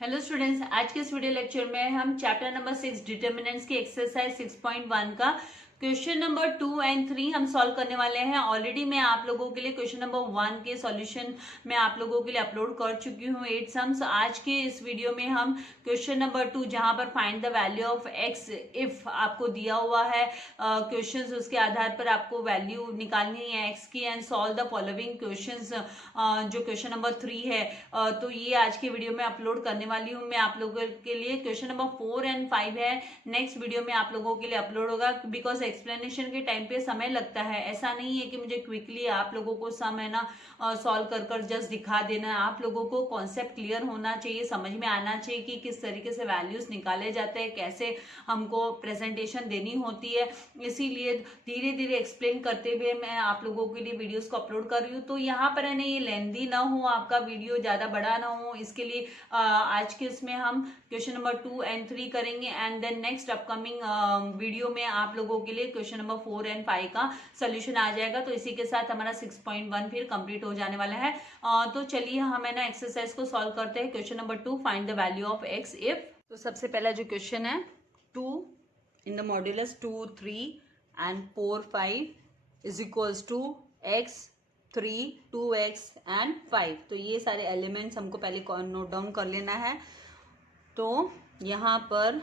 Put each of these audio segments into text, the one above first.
Hello students, आज के इस वीडियो लेक्चर में हम चैप्टर नंबर 6 डिटर्मिनेंट्स की एक्सरसाइज 6.1 का क्वेश्चन नंबर 2 एंड 3 हम सॉल्व करने वाले हैं। ऑलरेडी मैं आप लोगों के लिए क्वेश्चन नंबर 1 के सॉल्यूशन मैं आप लोगों के लिए अपलोड कर चुकी हूँ 8 सम्स। आज के इस वीडियो में हम क्वेश्चन नंबर 2 जहां पर find the value of x if आपको दिया हुआ है क्वेश्चंस, उसके आधार पर आपको वैल्यू निकालनी है एक्स की and solve the following questions. जो क्वेश्चन नंबर 3 है तो ये आज के वीडियो में अपलोड करने वाली हूँ मैं आप लोगों के लिए। क्वेश्चन नंबर 4 एंड 5 है नेक्स्ट वीडियो में आप लोगों के लिए अपलोड होगा, बिकॉज एक्सप्लेनेशन के टाइम पे समय लगता है। ऐसा नहीं है कि मुझे क्विकली आप लोगों को सम है ना सॉल्व कर जस्ट दिखा देना। आप लोगों को कॉन्सेप्ट क्लियर होना चाहिए, समझ में आना चाहिए कि किस तरीके से वैल्यूज निकाले जाते हैं, कैसे हमको प्रेजेंटेशन देनी होती है। इसीलिए धीरे धीरे एक्सप्लेन करते हुए मैं आप लोगों के लिए वीडियोस को अपलोड कर रही हूँ। तो यहाँ पर है ना ये लेंदी ना हो, आपका वीडियो ज्यादा बड़ा ना हो, इसके लिए आज के इसमें हम क्वेश्चन नंबर 2 एंड 3 करेंगे and then next upcoming video में आप लोगों के लिए क्वेश्चन नंबर 4 एंड 5 का सोल्यूशन आ जाएगा। तो इसी के साथ हमारा 6.1 फिर कंप्लीट हो जाने वाला है। तो चलिए हम है ना एक्सरसाइज को सॉल्व करते हैं। Question number 2, find the value of x if. तो सबसे पहला जो क्वेश्चन है 2 in the modulus 2, 3 and 4, 5 is equals to x 3, 2x and 5। तो ये सारे एलिमेंट्स हमको पहले नोट डाउन कर लेना है। तो यहाँ पर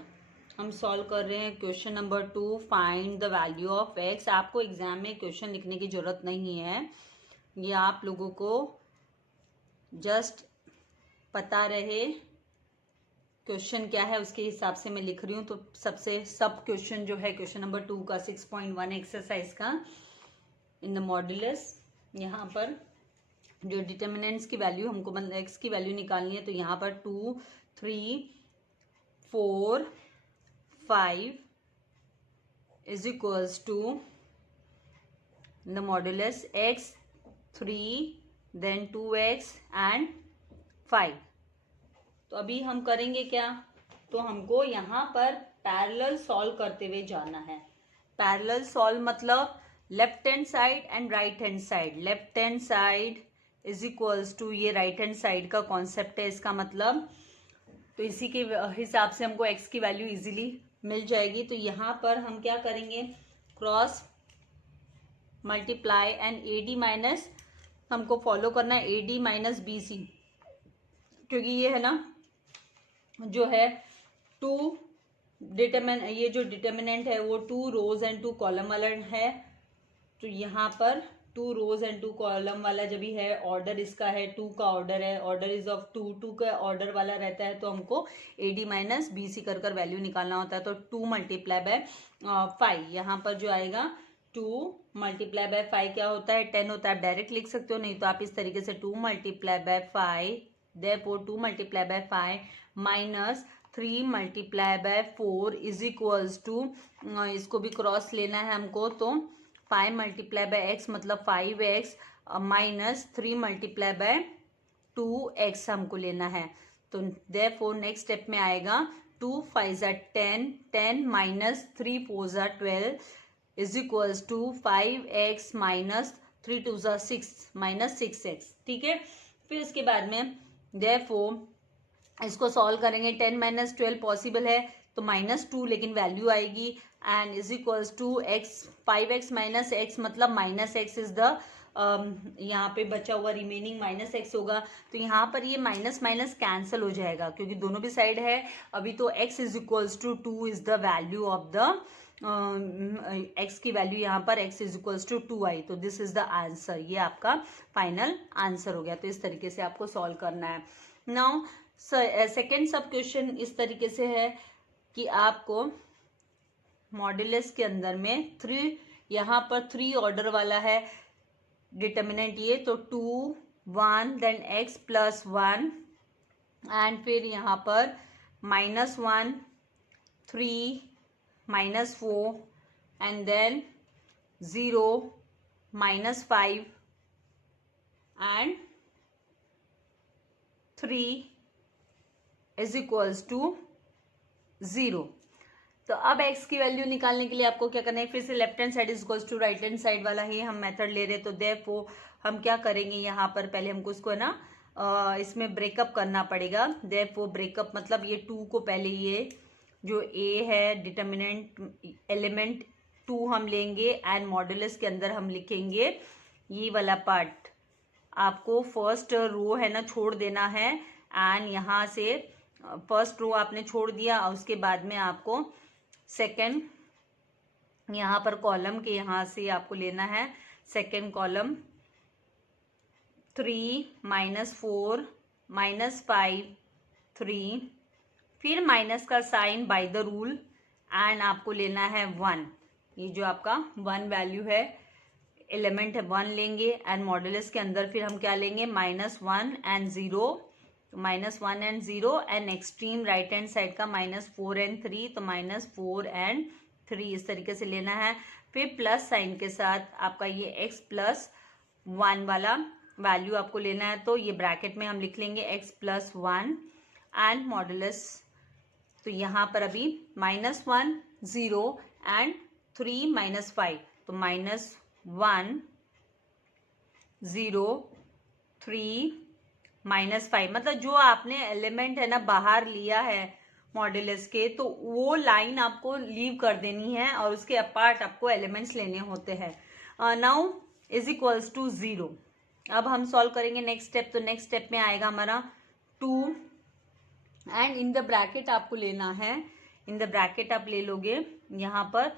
हम सॉल्व कर रहे हैं question number 2, find the value of x। आपको एग्जाम में क्वेश्चन लिखने की जरूरत नहीं है, ये आप लोगों को जस्ट पता रहे क्वेश्चन क्या है उसके हिसाब से मैं लिख रही हूँ। तो सबसे सब क्वेश्चन जो है क्वेश्चन नंबर 2 का 6.1 एक्सरसाइज का इन द मॉड्यूलस, यहाँ पर जो डिटर्मिनेंट्स की वैल्यू हमको एक्स की वैल्यू निकालनी है। तो यहाँ पर 2, 3, 4, 5 is equals to the modulus x 3 then 2x and 5। तो अभी हम करेंगे क्या, तो हमको यहाँ पर पैरेलल सॉल्व करते हुए जाना है। पैरेलल सॉल्व मतलब left hand side and right hand side. Left hand side is equals to ये राइट हैंड साइड का कॉन्सेप्ट है इसका मतलब। तो इसी के हिसाब से हमको x की वैल्यू इजीली मिल जाएगी। तो यहाँ पर हम क्या करेंगे, cross multiply and AD minus हमको फॉलो करना है AD माइनस BC, क्योंकि ये है ना जो है 2 ये जो डिटर्मिनेंट है वो 2 रोज एंड 2 कॉलम वाला है। तो यहाँ पर 2 रोज एंड 2 कॉलम वाला जब भी है, ऑर्डर इसका है 2 का ऑर्डर है, ऑर्डर इज ऑफ 2 का ऑर्डर वाला रहता है। तो हमको AD माइनस BC कर वैल्यू निकालना होता है। तो 2 मल्टीप्लाई बाय 5 यहाँ पर जो आएगा 2 मल्टीप्लाई बाय 5 क्या होता है 10 होता है। आप डायरेक्ट लिख सकते हो, नहीं तो आप इस तरीके से 2 multiply by 5 therefore 2 multiply by 5 minus 3 multiply by 4 is equals to, इसको भी क्रॉस लेना है हमको। तो 5 मल्टीप्लाई बाय x मतलब 5x minus 3 multiply bye 2x हमको लेना है। तो therefore नेक्स्ट स्टेप में आएगा 2 5 10, 10 minus 3 4 12 is equals to 5x minus 3 2 6 minus 6x। ठीक है, फिर इसके बाद में therefore इसको सॉल्व करेंगे। 10 माइनस 12 पॉसिबल है तो -2 लेकिन वैल्यू आएगी and is equals to x 5x minus x मतलब माइनस x इज द यहाँ पे बचा हुआ रिमेनिंग माइनस x होगा। तो यहाँ पर ये माइनस माइनस कैंसिल हो जाएगा क्योंकि दोनों भी साइड है अभी। तो x is equals to 2 is the value of the x की वैल्यू यहाँ पर x is equals to 2i। तो दिस इज द आंसर, ये आपका फाइनल आंसर हो गया। तो इस तरीके से आपको सॉल्व करना है। नाउ सेकेंड सब क्वेश्चन इस तरीके से है कि आपको मॉड्यूलस के अंदर में 3, यहाँ पर 3 ऑर्डर वाला है डिटर्मिनेंट ये। तो 2 1 देन x प्लस 1 एंड फिर यहाँ पर -1 3 -4 and then 0 -5 and 3 is equals to 0। तो अब x की वैल्यू निकालने के लिए आपको क्या करना है, फिर से left hand side is equals to right hand side वाला ही हम मेथड ले रहे हैं। तो देयरफॉर हम क्या करेंगे, यहाँ पर पहले हमको इसको है ना इसमें ब्रेकअप करना पड़ेगा। देयरफॉर ब्रेकअप मतलब ये 2 को पहले ये जो ए है डिटर्मिनेंट एलिमेंट 2 हम लेंगे एंड मॉडुलस के अंदर हम लिखेंगे ये वाला पार्ट। आपको फर्स्ट रो है ना छोड़ देना है एंड यहाँ से फर्स्ट रो आपने छोड़ दिया, उसके बाद में आपको सेकंड यहाँ पर कॉलम के यहाँ से आपको लेना है सेकंड कॉलम 3 -4 -5 3, फिर माइनस का sign by the rule and आपको लेना है 1। ये जो आपका 1 वैल्यू है एलिमेंट है 1 लेंगे एंड मॉडुलस के अंदर फिर हम क्या लेंगे -1 and 0, -1 and 0 and extreme right hand side का -4 एंड 3, तो -4 एंड 3 इस तरीके से लेना है। फिर प्लस साइन के साथ आपका ये x + 1 वाला वैल्यू आपको लेना है, तो ये ब्रैकेट में हम लिख लेंगे x + 1 एंड मॉडुलस। तो यहाँ पर अभी -1 0 एंड 3 -5, तो -1 0 3 -5 मतलब जो आपने एलिमेंट है ना बाहर लिया है मॉडुलस के, तो वो लाइन आपको लीव कर देनी है और उसके अपार्ट आपको एलिमेंट्स लेने होते हैं। Now is equals to 0। अब हम सॉल्व करेंगे नेक्स्ट स्टेप। तो नेक्स्ट स्टेप में आएगा हमारा 2 एंड इन द ब्रैकेट आपको लेना है, इन द ब्रैकेट आप ले लोगे, यहाँ पर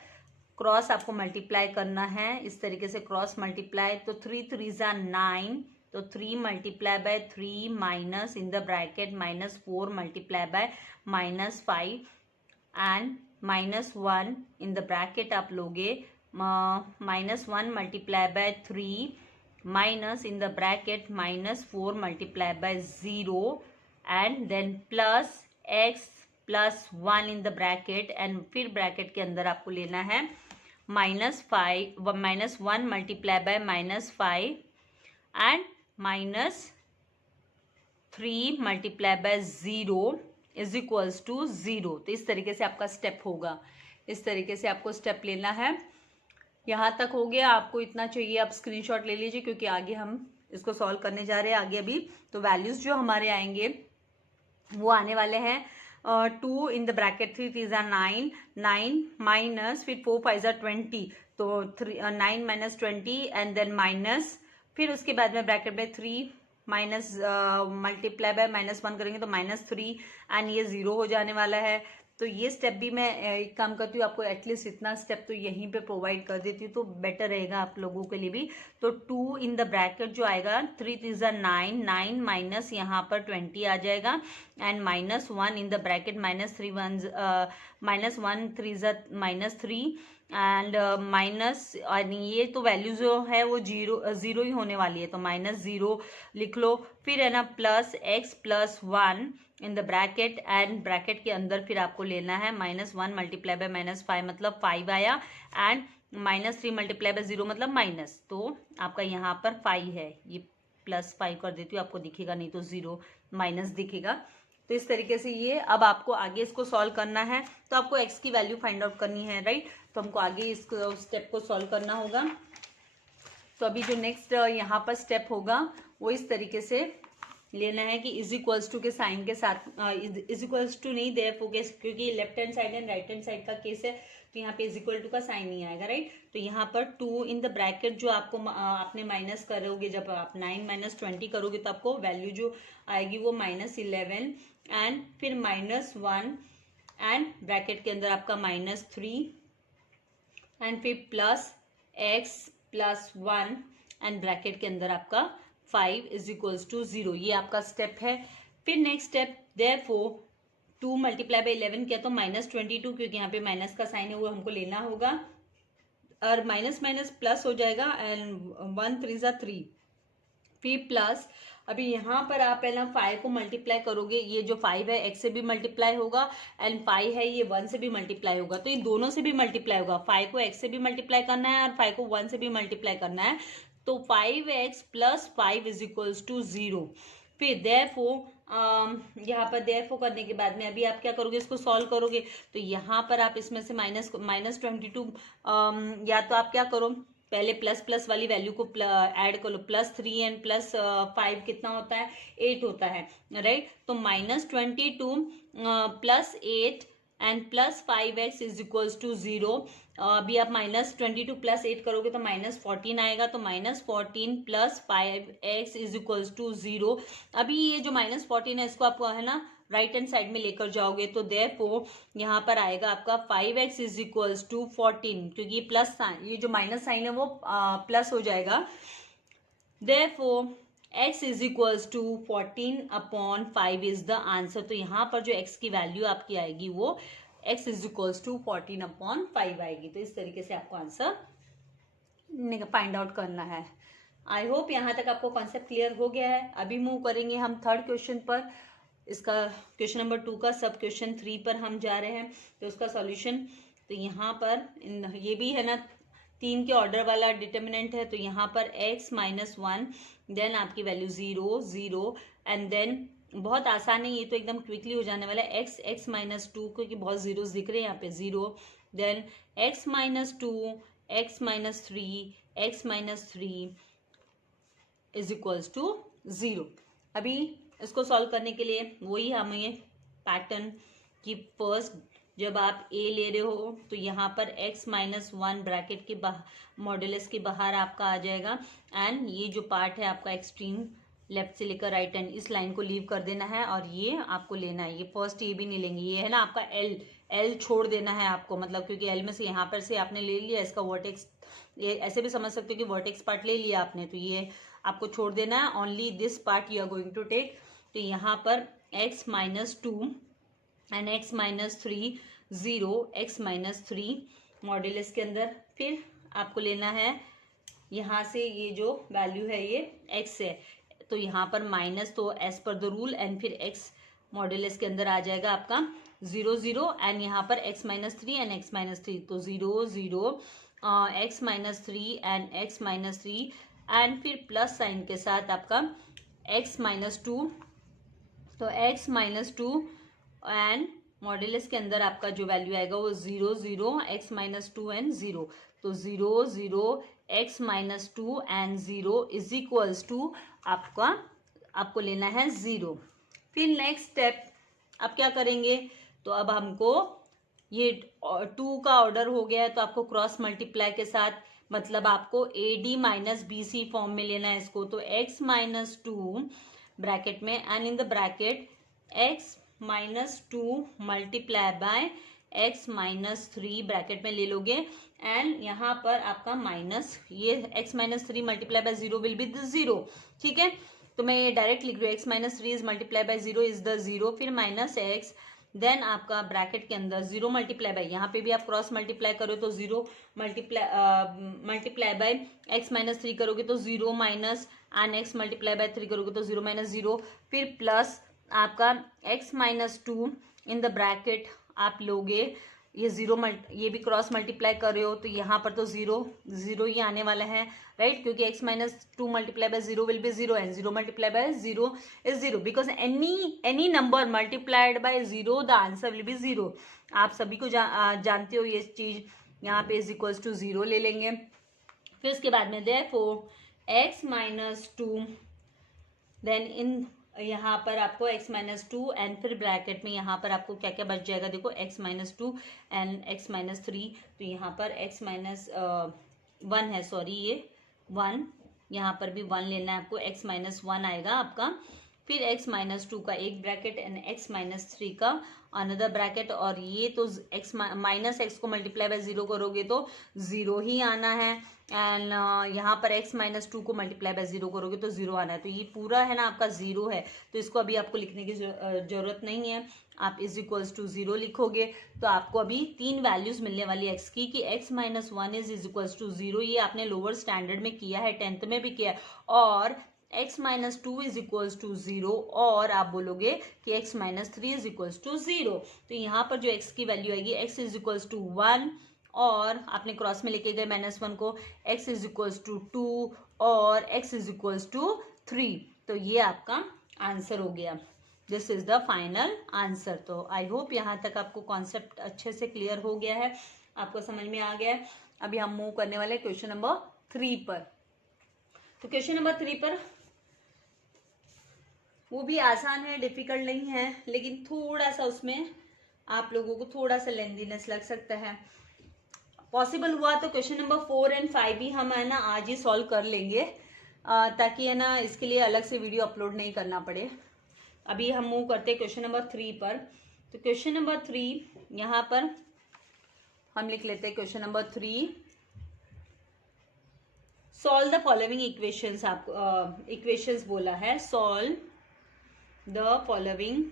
क्रॉस आपको मल्टीप्लाई करना है इस तरीके से क्रॉस मल्टीप्लाई। तो 3 3 = 9, तो 3 × 3 minus in the bracket -4 × -5 and -1 in the bracket आप लोगे -1 × 3 minus in the bracket -4 × 0 and then plus x + 1 in the bracket and फिर ब्रैकेट के अंदर आपको लेना है -1 × -5 एंड -3 × 0 इज इक्वल्स टू 0। तो इस तरीके से आपका स्टेप होगा, इस तरीके से आपको स्टेप लेना है। यहाँ तक हो गया, आपको इतना चाहिए आप स्क्रीनशॉट ले लीजिए क्योंकि आगे हम इसको सॉल्व करने जा रहे हैं आगे अभी। तो वैल्यूज जो हमारे आएंगे वो आने वाले हैं 2 इन द ब्रैकेट 3 3 = 9, 9 माइनस फिर 4 5 = 20, तो 9 - 20 एंड देन माइनस, फिर उसके बाद में ब्रैकेट में 3 माइनस मल्टीप्लाई बाय -1 करेंगे तो -3 एंड ये 0 हो जाने वाला है। तो ये स्टेप भी मैं एक काम करती हूँ, आपको एटलीस्ट इतना स्टेप तो यहीं पे प्रोवाइड कर देती हूँ तो बेटर रहेगा आप लोगों के लिए भी। तो 2 इन द ब्रैकेट जो आएगा 3 3 = 9, 9 माइनस यहाँ पर 20 आ जाएगा and -1 in the bracket -1 3 -3 and minus, और ये तो वैल्यू जो है वो 0 ही होने वाली है, तो -0 लिख लो। फिर है ना plus x + 1 in the bracket and bracket के अंदर फिर आपको लेना है -1 × -5 मतलब 5 आया एंड -3 × 0 मतलब माइनस, तो आपका यहाँ पर 5 है, ये +5 कर देती हूँ, आपको दिखेगा नहीं तो 0 माइनस दिखेगा। तो इस तरीके से ये अब आपको आगे इसको सॉल्व करना है, तो आपको x की वैल्यू फाइंड आउट करनी है, राइट। तो हमको आगे इस स्टेप को सॉल्व करना होगा। तो अभी जो नेक्स्ट यहाँ पर स्टेप होगा वो इस तरीके से लेना है कि इज इक्वल्स टू के साइन के साथ, इज इक्वल्स टू नहीं देयरफॉर केस, क्योंकि left hand side and right hand side का केस है तो यहाँ पे इज इक्वल टू का साइन नहीं आएगा, राइट। तो यहाँ पर 2 इन द ब्रैकेट जो आपको आपने माइनस करोगे, जब आप 9 - 20 करोगे तो आपको वैल्यू जो आएगी वो -11 एंड फिर -1 एंड ब्रैकेट के अंदर आपका -3 एंड फिर प्लस x + 1 एंड ब्रैकेट के अंदर आपका 5 इज इक्वल्स टू 0। ये आपका स्टेप है। फिर नेक्स्ट स्टेप देयरफॉर 2 × 11 किया तो -22, क्योंकि यहाँ पे माइनस का साइन है वो हमको लेना होगा और माइनस माइनस प्लस हो जाएगा एंड 1 3 = 3 फिर प्लस। अभी यहाँ पर आप है ना 5 को मल्टीप्लाई करोगे, ये जो 5 है x से भी मल्टीप्लाई होगा एंड 5 है ये 1 से भी मल्टीप्लाई होगा, तो ये दोनों से भी मल्टीप्लाई होगा। 5 को x से भी मल्टीप्लाई करना है और 5 को 1 से भी मल्टीप्लाई करना है, तो 5x + 5 इज इक्वल्स टू 0। फिर देयरफॉर यहाँ पर देयरफॉर करने के बाद में अभी आप क्या करोगे, इसको सॉल्व करोगे। तो यहाँ पर आप इसमें से -22 या तो आप क्या करो पहले प्लस प्लस वाली वैल्यू को ऐड कर लो, +3 एंड +5 कितना होता है, 8 होता है, राइट। तो -22 +8 and +5x is equals to 0। अभी आप -22 +8 करोगे तो -14 आएगा, तो -14 +5x इज इक्वल्स टू 0। अभी ये जो -14 है इसको आपको है ना राइट हैंड साइड में लेकर जाओगे, तो देयरफॉर यहाँ पर आएगा आपका 5x इज इक्वल्स टू 14, क्योंकि ये प्लस साइन, ये जो माइनस साइन है वो प्लस हो जाएगा। Therefore x is equals to 14/5 is the answer. तो यहाँ पर जो x की वैल्यू आपकी आएगी वो x इज इक्वल्स टू 14/5 आएगी। तो इस तरीके से आपको आंसर फाइंड आउट करना है। आई होप यहाँ तक आपको कॉन्सेप्ट क्लियर हो गया है। अभी मूव करेंगे हम थर्ड क्वेश्चन पर। इसका क्वेश्चन नंबर 2 का सब क्वेश्चन 3 पर हम जा रहे हैं, तो उसका सॉल्यूशन। तो यहाँ पर ये भी है ना 3 के ऑर्डर वाला डिटर्मिनेंट है, तो यहाँ पर x -1, देन आपकी वैल्यू 0 0 एंड देन बहुत आसान है ये, तो एकदम क्विकली हो जाने वाला है, x -2, क्योंकि बहुत जीरोस दिख रहे हैं यहाँ पे, 0, then x -2 x -3 x -3 is equals to 0। अभी इसको सॉल्व करने के लिए वही हमें पैटर्न की फर्स्ट, जब आप a ले रहे हो तो यहाँ पर x -1 ब्रैकेट के मॉड्यूलस के बाहर आपका आ जाएगा, एंड ये जो पार्ट है आपका एक्सट्रीम लेफ्ट से लेकर राइट हैंड, इस लाइन को लीव कर देना है और ये आपको लेना है। ये फर्स्ट ये भी नहीं लेंगे, ये है ना आपका L छोड़ देना है आपको, मतलब क्योंकि L में से यहाँ पर से आपने ले लिया इसका वर्टेक्स, ये ऐसे भी समझ सकते हो कि वर्टेक्स पार्ट ले लिया आपने, तो ये आपको छोड़ देना है, only this part you are going to take. तो यहाँ पर x -2 and x -3 0 x -3 modulus के अंदर, फिर आपको लेना है यहाँ से ये जो वैल्यू है ये x है, तो यहाँ पर माइनस, तो as per the rule, and फिर x मॉड्यूलस के अंदर आ जाएगा आपका 0 0 एंड यहाँ पर x -3 एंड x -3, तो 0 0 x -3 एंड x -3 एंड फिर प्लस साइन के साथ आपका x -2, तो x -2 एंड मॉड्यूलस के अंदर आपका जो वैल्यू आएगा वो 0 0 x -2 एंड 0, तो 0 0 x -2 and 0 is equals to आपको लेना है 0। फिर नेक्स्ट स्टेप अब क्या करेंगे, तो अब हमको ये 2 का ऑर्डर हो गया है, तो आपको क्रॉस मल्टीप्लाई के साथ, मतलब आपको AD - BC फॉर्म में लेना है इसको, तो x -2 ब्रैकेट में and in the bracket x -2 multiply by x -3 bracket में ले लोगे, एंड यहाँ पर आपका माइनस, ये x -3 multiply bye 0 will be the 0, ठीक है। तो मैं ये डायरेक्ट लिख रही हूँ, x -3 is multiply by 0 is the 0, फिर माइनस x, देन आपका ब्रैकेट के अंदर 0 मल्टीप्लाई बाय, यहाँ पे भी आप क्रॉस मल्टीप्लाई करो तो 0 मल्टीप्लाई बाय x -3 करोगे तो 0 minus, and x multiply bye 3 करोगे तो 0 - 0, फिर प्लस आपका x -2 इन द ब्रैकेट आप लोगे, ये 0 ये भी क्रॉस मल्टीप्लाई कर रहे हो तो यहाँ पर तो 0 0 ही आने वाला है, राइट, क्योंकि x -2 multiply bye 0 will be 0 and 0 multiply by 0 is 0, because any number multiplied by 0 the answer will be 0। आप सभी को जानते हो ये चीज, यहाँ पे इज इक्वल्स टू 0 ले लेंगे। फिर उसके बाद में देयरफॉर x -2, देन इन यहाँ पर आपको x -2 एंड फिर ब्रैकेट में यहाँ पर आपको क्या क्या बच जाएगा, देखो x -2 एंड x -3, तो यहाँ पर x -1 है, सॉरी ये 1, यहाँ पर भी 1 लेना है आपको, x -1 आएगा आपका, फिर x -2 का एक ब्रैकेट एंड x -3 का अनदर ब्रैकेट, और ये तो x -x को मल्टीप्लाई बाय 0 करोगे तो 0 ही आना है, एंड यहाँ पर x -2 को मल्टीप्लाई बाय 0 करोगे तो 0 आना है, तो ये पूरा है ना आपका 0 है, तो इसको अभी आपको लिखने की जरूरत नहीं है, आप इज इक्वल्स टू 0 लिखोगे तो आपको अभी 3 वैल्यूज मिलने वाली x की, कि x -1 इज इक्वल्स टू 0, ये आपने लोअर स्टैंडर्ड में किया है, 10th में भी किया है, और x -2 इज इक्वल्स टू 0, और आप बोलोगे कि x -3 इज इक्वल्स टू 0, तो यहाँ पर जो x की वैल्यू आएगी x इज इक्वल्स टू 1, और आपने क्रॉस में लेके गए -1 को, x इज इक्वल्स टू 2 और x इज इक्वल्स टू 3, तो ये आपका आंसर हो गया। This is the final answer. तो आई होप यहाँ तक आपको कॉन्सेप्ट अच्छे से क्लियर हो गया है, आपको समझ में आ गया है। अभी हम मूव करने वाले क्वेश्चन नंबर 3 पर। तो क्वेश्चन नंबर 3 पर वो भी आसान है, डिफिकल्ट नहीं है, लेकिन थोड़ा सा उसमें आप लोगों को थोड़ा सा लेंथीनेस लग सकता है। पॉसिबल हुआ तो क्वेश्चन नंबर 4 एंड 5 भी हम है ना आज ही सॉल्व कर लेंगे, ताकि है ना इसके लिए अलग से वीडियो अपलोड नहीं करना पड़े। अभी हम मूव करते हैं क्वेश्चन नंबर 3 पर। तो क्वेश्चन नंबर 3 यहाँ पर हम लिख लेते हैं question number 3, solve the following equations. आपको इक्वेशंस बोला है, solve the following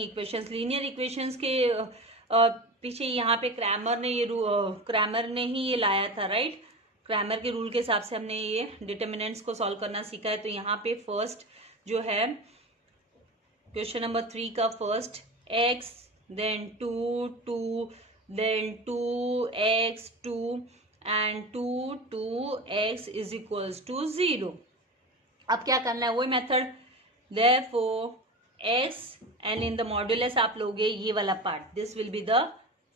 equations. Linear equations के पीछे यहाँ पे क्रैमर ने ही ये लाया था, राइट। क्रैमर के रूल के हिसाब से हमने ये डिटर्मिनेंट्स को सॉल्व करना सीखा है। तो यहाँ पे फर्स्ट जो है क्वेश्चन नंबर 3 का first x then 2 then 2x 2 and 2x is equals to 0। अब क्या करना है, वही method, therefore x and in the modulus आप लोगे ये वाला part, this will be the,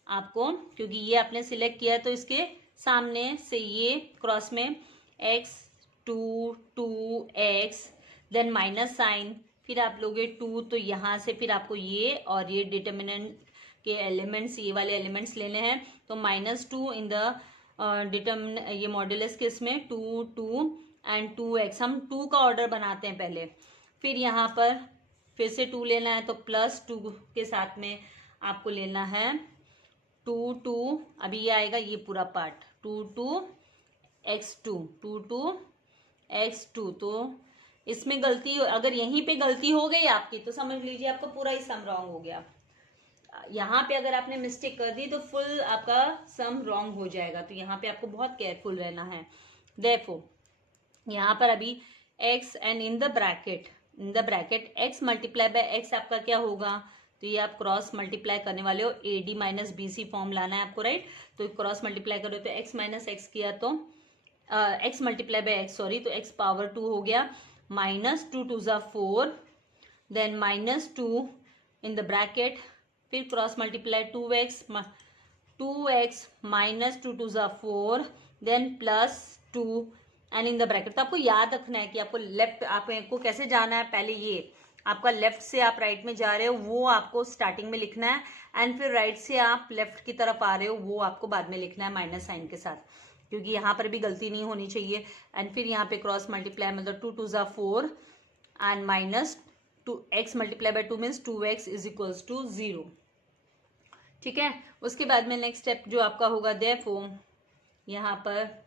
आपको क्योंकि ये आपने सिलेक्ट किया तो इसके सामने से ये क्रॉस में x 2x then minus sign, फिर आप लोगे 2, तो यहाँ से फिर आपको ये और ये डिटर्मिनेंट के एलिमेंट्स, ये वाले एलिमेंट्स लेने हैं। तो -2 इन द ये मॉड्यूलस के इसमें 2 एंड 2x, हम 2 का ऑर्डर बनाते हैं पहले, फिर यहाँ पर फिर से 2 लेना है, तो +2 के साथ में आपको लेना है 2 अभी ये आएगा ये पूरा पार्ट 2x2 तो इसमें गलती, अगर यहीं पे गलती हो गई आपकी तो समझ लीजिए आपका पूरा ही सम रॉन्ग हो गया। यहाँ पे अगर आपने मिस्टेक कर दी तो फुल आपका सम रॉन्ग हो जाएगा, तो यहाँ पे आपको बहुत केयरफुल रहना है। देयरफॉर यहाँ पर अभी x and in the bracket x multiply by x आपका क्या होगा, तो ये आप क्रॉस मल्टीप्लाई करने वाले हो, AD माइनस BC फॉर्म लाना है आपको, राइट। तो क्रॉस मल्टीप्लाई करो तो x माइनस एक्स किया तो x multiply by x, sorry, तो x पावर 2 हो गया, -2 2 ज़ा 4 देन -2 इन द ब्रैकेट, फिर क्रॉस मल्टीप्लाई 2x -2 2 ज़ा 4 then +2 and in the bracket. तो आपको याद रखना है कि आपको लेफ्ट, आपको कैसे जाना है, पहले ये आपका लेफ्ट से आप राइट में जा रहे हो वो आपको स्टार्टिंग में लिखना है, एंड फिर राइट से आप लेफ्ट की तरफ आ रहे हो वो आपको बाद में लिखना है माइनस साइन के साथ, क्योंकि यहाँ पर भी गलती नहीं होनी चाहिए। एंड फिर यहाँ पे क्रॉस मल्टीप्लाई मतलब 2 2 ज़ा 4 and -2 x multiply by 2 means 2x is equals to 0, ठीक है। उसके बाद में नेक्स्ट स्टेप जो आपका होगा, देयरफॉर यहाँ पर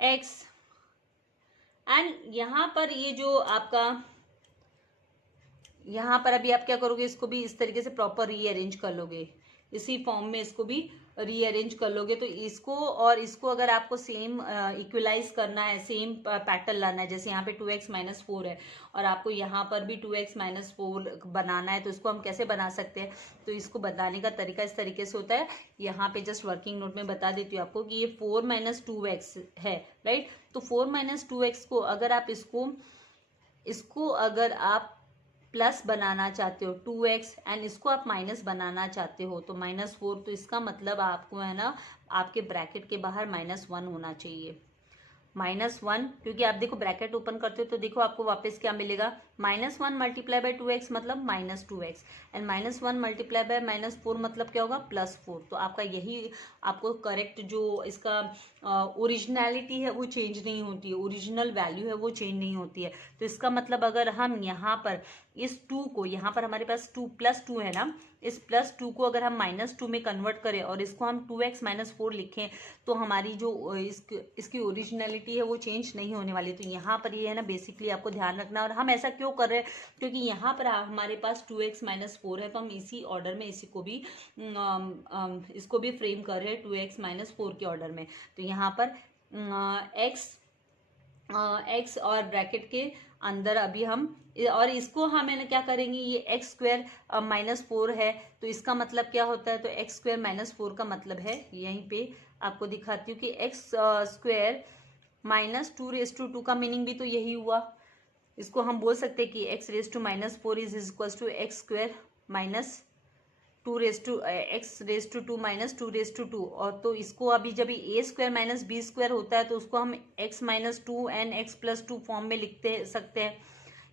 x एंड यहाँ पर ये जो आपका, यहाँ पर अभी आप क्या करोगे, इसको भी इस तरीके से प्रॉपर रीअरेंज कर लोगे, इसी फॉर्म में इसको भी रीअरेंज कर लोगे। तो इसको और इसको अगर आपको सेम इक्वलाइज करना है, सेम पैटर्न लाना है, जैसे यहाँ पे 2x - 4 है और आपको यहाँ पर भी 2x - 4 बनाना है, तो इसको हम कैसे बना सकते हैं, तो इसको बताने का तरीका इस तरीके से होता है। यहाँ पे जस्ट वर्किंग नोट में बता देती हूँ आपको कि ये 4 - 2x है, राइट। तो 4 - 2x को अगर आप इसको अगर आप प्लस बनाना चाहते हो 2x एंड इसको आप माइनस बनाना चाहते हो तो -4, तो इसका मतलब आपको है ना आपके ब्रैकेट के बाहर -1 होना चाहिए, -1, क्योंकि आप देखो ब्रैकेट ओपन करते हो तो देखो आपको वापस क्या मिलेगा, -1 मल्टीप्लाई बाय 2x मतलब -2x एंड -1 मल्टीप्लाई बाय -4 मतलब क्या होगा, +4। तो आपका यही आपको करेक्ट जो इसका ओरिजिनलिटी है वो चेंज नहीं होती है, ओरिजिनल वैल्यू है वो चेंज नहीं होती है। तो इसका मतलब अगर हम यहाँ पर इस 2 को, यहाँ पर हमारे पास 2 + 2 है ना, इस +2 को अगर हम -2 में कन्वर्ट करें और इसको हम 2x - 4 लिखें तो हमारी जो इसकी ओरिजिनलिटी है वो चेंज नहीं होने वाली। तो यहाँ पर ये है ना बेसिकली आपको ध्यान रखना। और हम ऐसा क्यों कर रहे हैं, क्योंकि यहाँ पर हमारे पास 2x - 4 है, तो हम इसी ऑर्डर में इसको भी फ्रेम कर रहे हैं 2x - 4 के ऑर्डर में। तो यहाँ पर x और ब्रैकेट के अंदर अभी हम, और इसको हमें क्या करेंगे, ये x² -4 है, तो इसका मतलब क्या होता है, तो x² - 4 का मतलब है, यहीं पे आपको दिखाती हूँ कि x² - 2 का मीनिंग भी तो यही हुआ। इसको हम बोल सकते हैं कि x⁻⁻4 is equal to x² x⁻² minus 2⁻², और तो इसको अभी जब a² माइनस b² होता है तो उसको हम x-2 and x+2 फॉर्म में लिखते सकते हैं।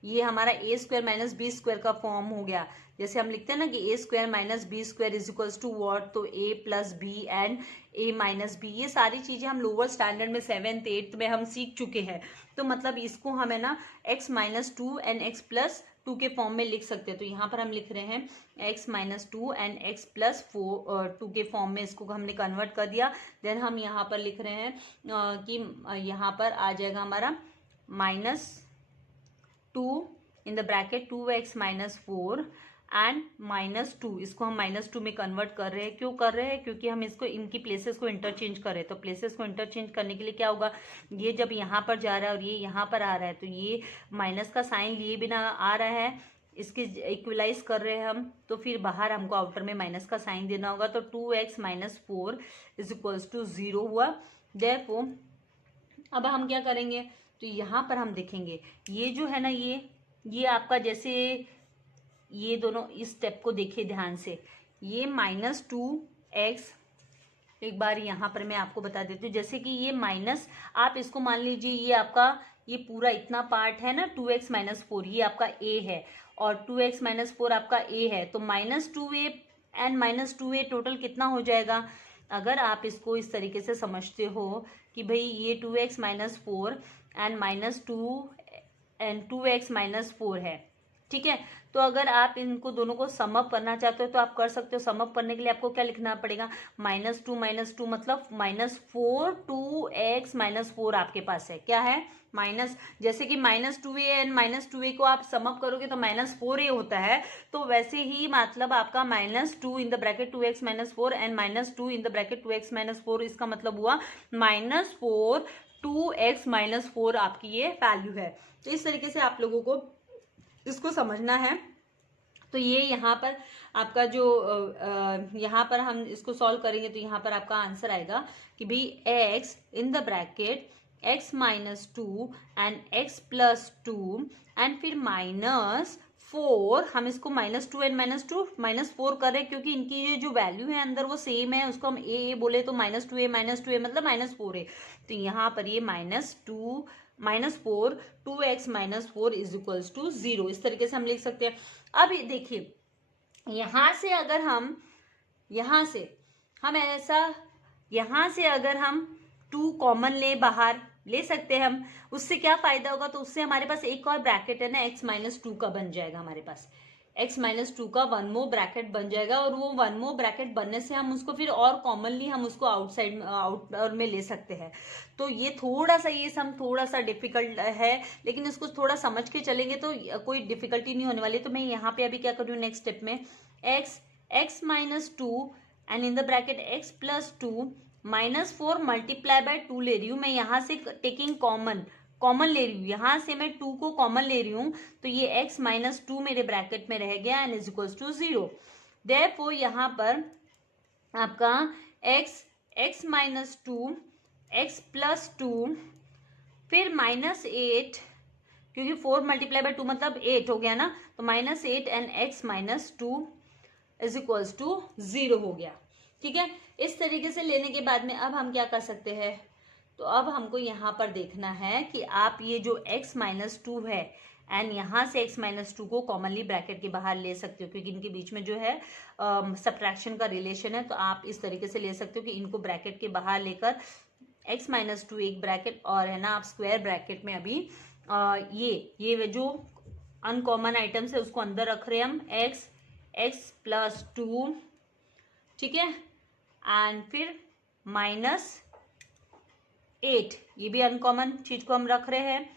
ये हमारा a² माइनस b² का फॉर्म हो गया। जैसे हम लिखते हैं ना कि a² minus b² is equals to what, तो a plus b and a minus b. ये सारी चीजें हम लोअर स्टैंडर्ड में 7th 8th में हम सीख चुके हैं। तो मतलब इसको हमें ना x-2 एंड x+2 के फॉर्म में लिख सकते हैं। तो यहाँ पर हम लिख रहे हैं x-2 एंड x+2 के फॉर्म में इसको हमने कन्वर्ट कर दिया। देन हम यहाँ पर लिख रहे हैं कि यहाँ पर आ जाएगा हमारा -2 in the bracket 2x-4 and -2, इसको हम -2 में कन्वर्ट कर रहे हैं। क्यों कर रहे हैं? क्योंकि हम इसको इनकी प्लेसेस को इंटरचेंज कर रहे हैं। तो प्लेसेस को इंटरचेंज करने के लिए क्या होगा, ये जब यहाँ पर जा रहा है और ये यहाँ पर आ रहा है तो ये माइनस का साइन लिए बिना आ रहा है, इसके इक्वलाइज कर रहे हैं हम, तो फिर बाहर हमको आउटर में माइनस का साइन देना होगा। तो 2x-4 इज इक्वल्स टू 0 हुआ। देयरफॉर अब हम क्या करेंगे, तो यहाँ पर हम देखेंगे ये जो है ना, ये आपका जैसे ये दोनों इस स्टेप को देखिए ध्यान से, ये -2x, एक बार यहाँ पर मैं आपको बता देती हूँ, जैसे कि ये माइनस, आप इसको मान लीजिए ये आपका ये पूरा इतना पार्ट है ना 2x-4, ये आपका a है और 2x-4 आपका a है। तो -2a एंड -2a टोटल कितना हो जाएगा? अगर आप इसको इस तरीके से समझते हो कि भाई ये 2x-4 एंड -2x-4 है, ठीक है। तो अगर आप इनको दोनों को सम अप करना चाहते हो तो आप कर सकते हो। सम अप करने के लिए आपको क्या लिखना पड़ेगा, -2 मतलब -4 2x-4 आपके पास है, क्या है माइनस, जैसे कि -2a एंड -2a को आप सम अप करोगे तो -4a होता है। तो वैसे ही मतलब आपका -2 in the bracket 2x-4 and -2 in the bracket 2x-4, इसका मतलब हुआ -4 2x-4 आपकी ये वैल्यू है। तो इस तरीके से आप लोगों को इसको समझना है। तो ये यहाँ पर आपका जो यहाँ पर हम इसको सॉल्व करेंगे तो यहाँ पर आपका आंसर आएगा कि भाई x in the bracket x-2 and x+2 and फिर -4, हम इसको -2 एंड -4 कर रहे हैं क्योंकि इनकी ये जो वैल्यू है अंदर वो सेम है, उसको हम a बोले तो -2a मतलब -4 है। तो यहाँ पर ये -4 2x-4 इज इक्वल्स टू 0, इस तरीके से हम लिख सकते हैं। अब देखिए यहाँ से अगर हम अगर हम 2 कॉमन बाहर ले सकते हैं हम, उससे क्या फायदा होगा, तो उससे हमारे पास एक और ब्रैकेट है ना x-2 का बन जाएगा, हमारे पास x-2 का 1 मोर ब्रैकेट बन जाएगा। और वो 1 मोर ब्रैकेट बनने से हम उसको फिर और कॉमनली हम उसको आउटर में ले सकते हैं। तो ये थोड़ा सा ये सम थोड़ा सा डिफिकल्ट है, लेकिन इसको थोड़ा समझ के चलेंगे तो कोई डिफिकल्टी नहीं होने वाली। तो मैं यहाँ पे अभी क्या कर रही हूँ, नेक्स्ट स्टेप में x-2 and in the bracket x+2 -4 multiply by 2 ले रही हूँ मैं, यहाँ से टेकिंग कॉमन ले रही हूँ, यहाँ से मैं 2 को कॉमन ले रही हूँ। तो ये x-2 मेरे ब्रैकेट में रह गया and is equals to 0। Therefore यहाँ पर आपका x-2 x+2 फिर -8, क्योंकि 4 मल्टीप्लाई बाय 2 मतलब 8 हो गया ना, तो -8 and x-2 is equals to 0 हो गया, ठीक है। इस तरीके से लेने के बाद में अब हम क्या कर सकते हैं, तो अब हमको यहाँ पर देखना है कि आप ये जो x-2 है एंड यहाँ से x-2 को कॉमनली ब्रैकेट के बाहर ले सकते हो, क्योंकि इनके बीच में जो है सब्ट्रैक्शन का रिलेशन है। तो आप इस तरीके से ले सकते हो कि इनको ब्रैकेट के बाहर लेकर x-2 एक ब्रैकेट और है ना, आप स्क्वायर ब्रैकेट में अभी ये जो अनकॉमन आइटम्स है उसको अंदर रख रहे हैं हम, x+2, ठीक है, एंड फिर -8, ये भी अनकॉमन चीज को हम रख रहे हैं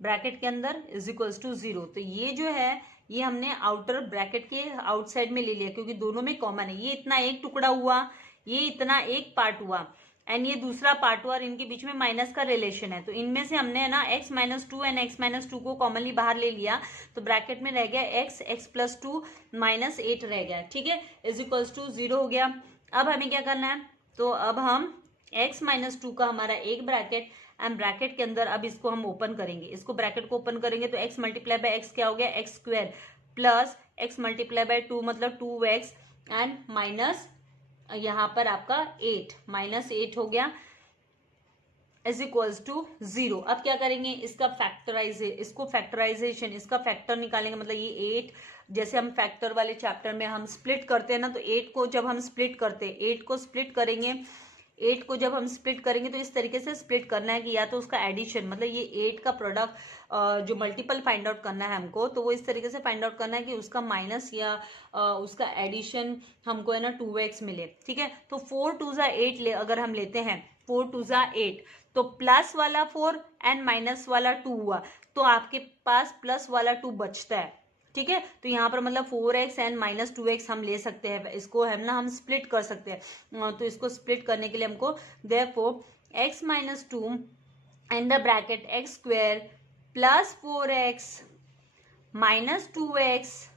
ब्रैकेट के अंदर, इज इक्वल्स टू 0। तो ये जो है ये हमने आउटर ब्रैकेट के आउटसाइड में ले लिया, क्योंकि दोनों में कॉमन है। ये इतना एक टुकड़ा हुआ, ये इतना एक पार्ट हुआ एंड ये दूसरा पार्ट हुआ, और इनके बीच में माइनस का रिलेशन है। तो इनमें से हमने ना x-2 एंड x-2 को कॉमनली बाहर ले लिया, तो ब्रैकेट में रह गया x+2 -8 रह गया, ठीक है, इज इक्वल्स टू 0 हो गया। अब हमें क्या करना है, तो अब हम x-2 का हमारा एक ब्रैकेट एंड ब्रैकेट के अंदर अब इसको हम ओपन करेंगे, इसको ब्रैकेट को ओपन करेंगे तो x मल्टीप्लाई बाय x क्या हो गया, x² plus x multiply by 2 मतलब 2x एंड माइनस यहाँ पर आपका 8, -8 हो गया इज इक्वल्स टू 0। अब क्या करेंगे, इसका फैक्टराइजेशन, इसका फैक्टर निकालेंगे। मतलब ये 8 जैसे हम फैक्टर वाले चैप्टर में हम स्प्लिट करते हैं ना, तो 8 को जब हम स्प्लिट करते हैं, 8 को स्प्लिट करेंगे, 8 को जब हम स्प्लिट करेंगे तो इस तरीके से स्प्लिट करना है कि या तो उसका एडिशन, मतलब ये 8 का प्रोडक्ट जो मल्टीपल फाइंड आउट करना है हमको, तो वो इस तरीके से फाइंड आउट करना है कि उसका माइनस या उसका एडिशन हमको है ना 2x मिले। ठीक है, तो 4 2 8 अगर हम लेते हैं, 4 2 8, तो प्लस वाला 4 एंड माइनस वाला 2 हुआ, तो आपके पास प्लस वाला 2 बचता है। ठीक है, तो यहाँ पर मतलब 4x एंड -2x हम ले सकते हैं, इसको है ना हम स्प्लिट कर सकते हैं। तो इसको स्प्लिट करने के लिए हमको therefore x - 2 in the bracket x square plus 4x -2x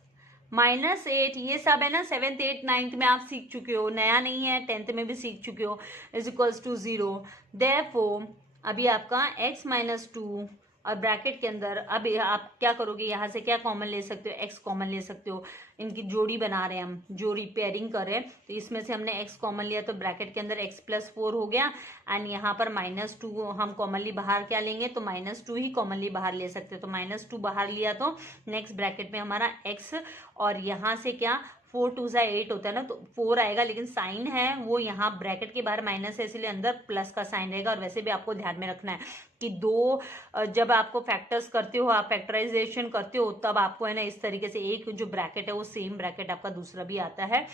-8, ये सब है ना 7th 8th 9th में आप सीख चुके हो, नया नहीं है, 10th में भी सीख चुके हो, इज इक्वल्स टू 0। देयरफॉर अभी आपका x - 2 और ब्रैकेट के अंदर अब आप क्या करोगे, यहाँ से क्या कॉमन ले सकते हो, x कॉमन ले सकते हो। इनकी जोड़ी बना रहे हैं हम, जोड़ी पेयरिंग कर रहे हैं, तो इसमें से हमने x कॉमन लिया तो ब्रैकेट के अंदर x + 4 हो गया एंड यहाँ पर -2 हम कॉमनली बाहर क्या लेंगे, तो -2 ही कॉमनली बाहर ले सकते हो। तो -2 बाहर लिया तो नेक्स्ट ब्रैकेट में हमारा x, और यहाँ से क्या 4 2 8 होता है ना, तो 4 आएगा, लेकिन साइन है वो यहाँ ब्रैकेट के बाहर माइनस है, इसलिए अंदर प्लस का साइन रहेगा। और वैसे भी आपको ध्यान में रखना है कि दो जब आपको फैक्टर्स करते हो, आप फैक्टराइजेशन करते हो, तब आपको है ना इस तरीके से एक जो ब्रैकेट है वो सेम ब्रैकेट आपका दूसरा भी आता है।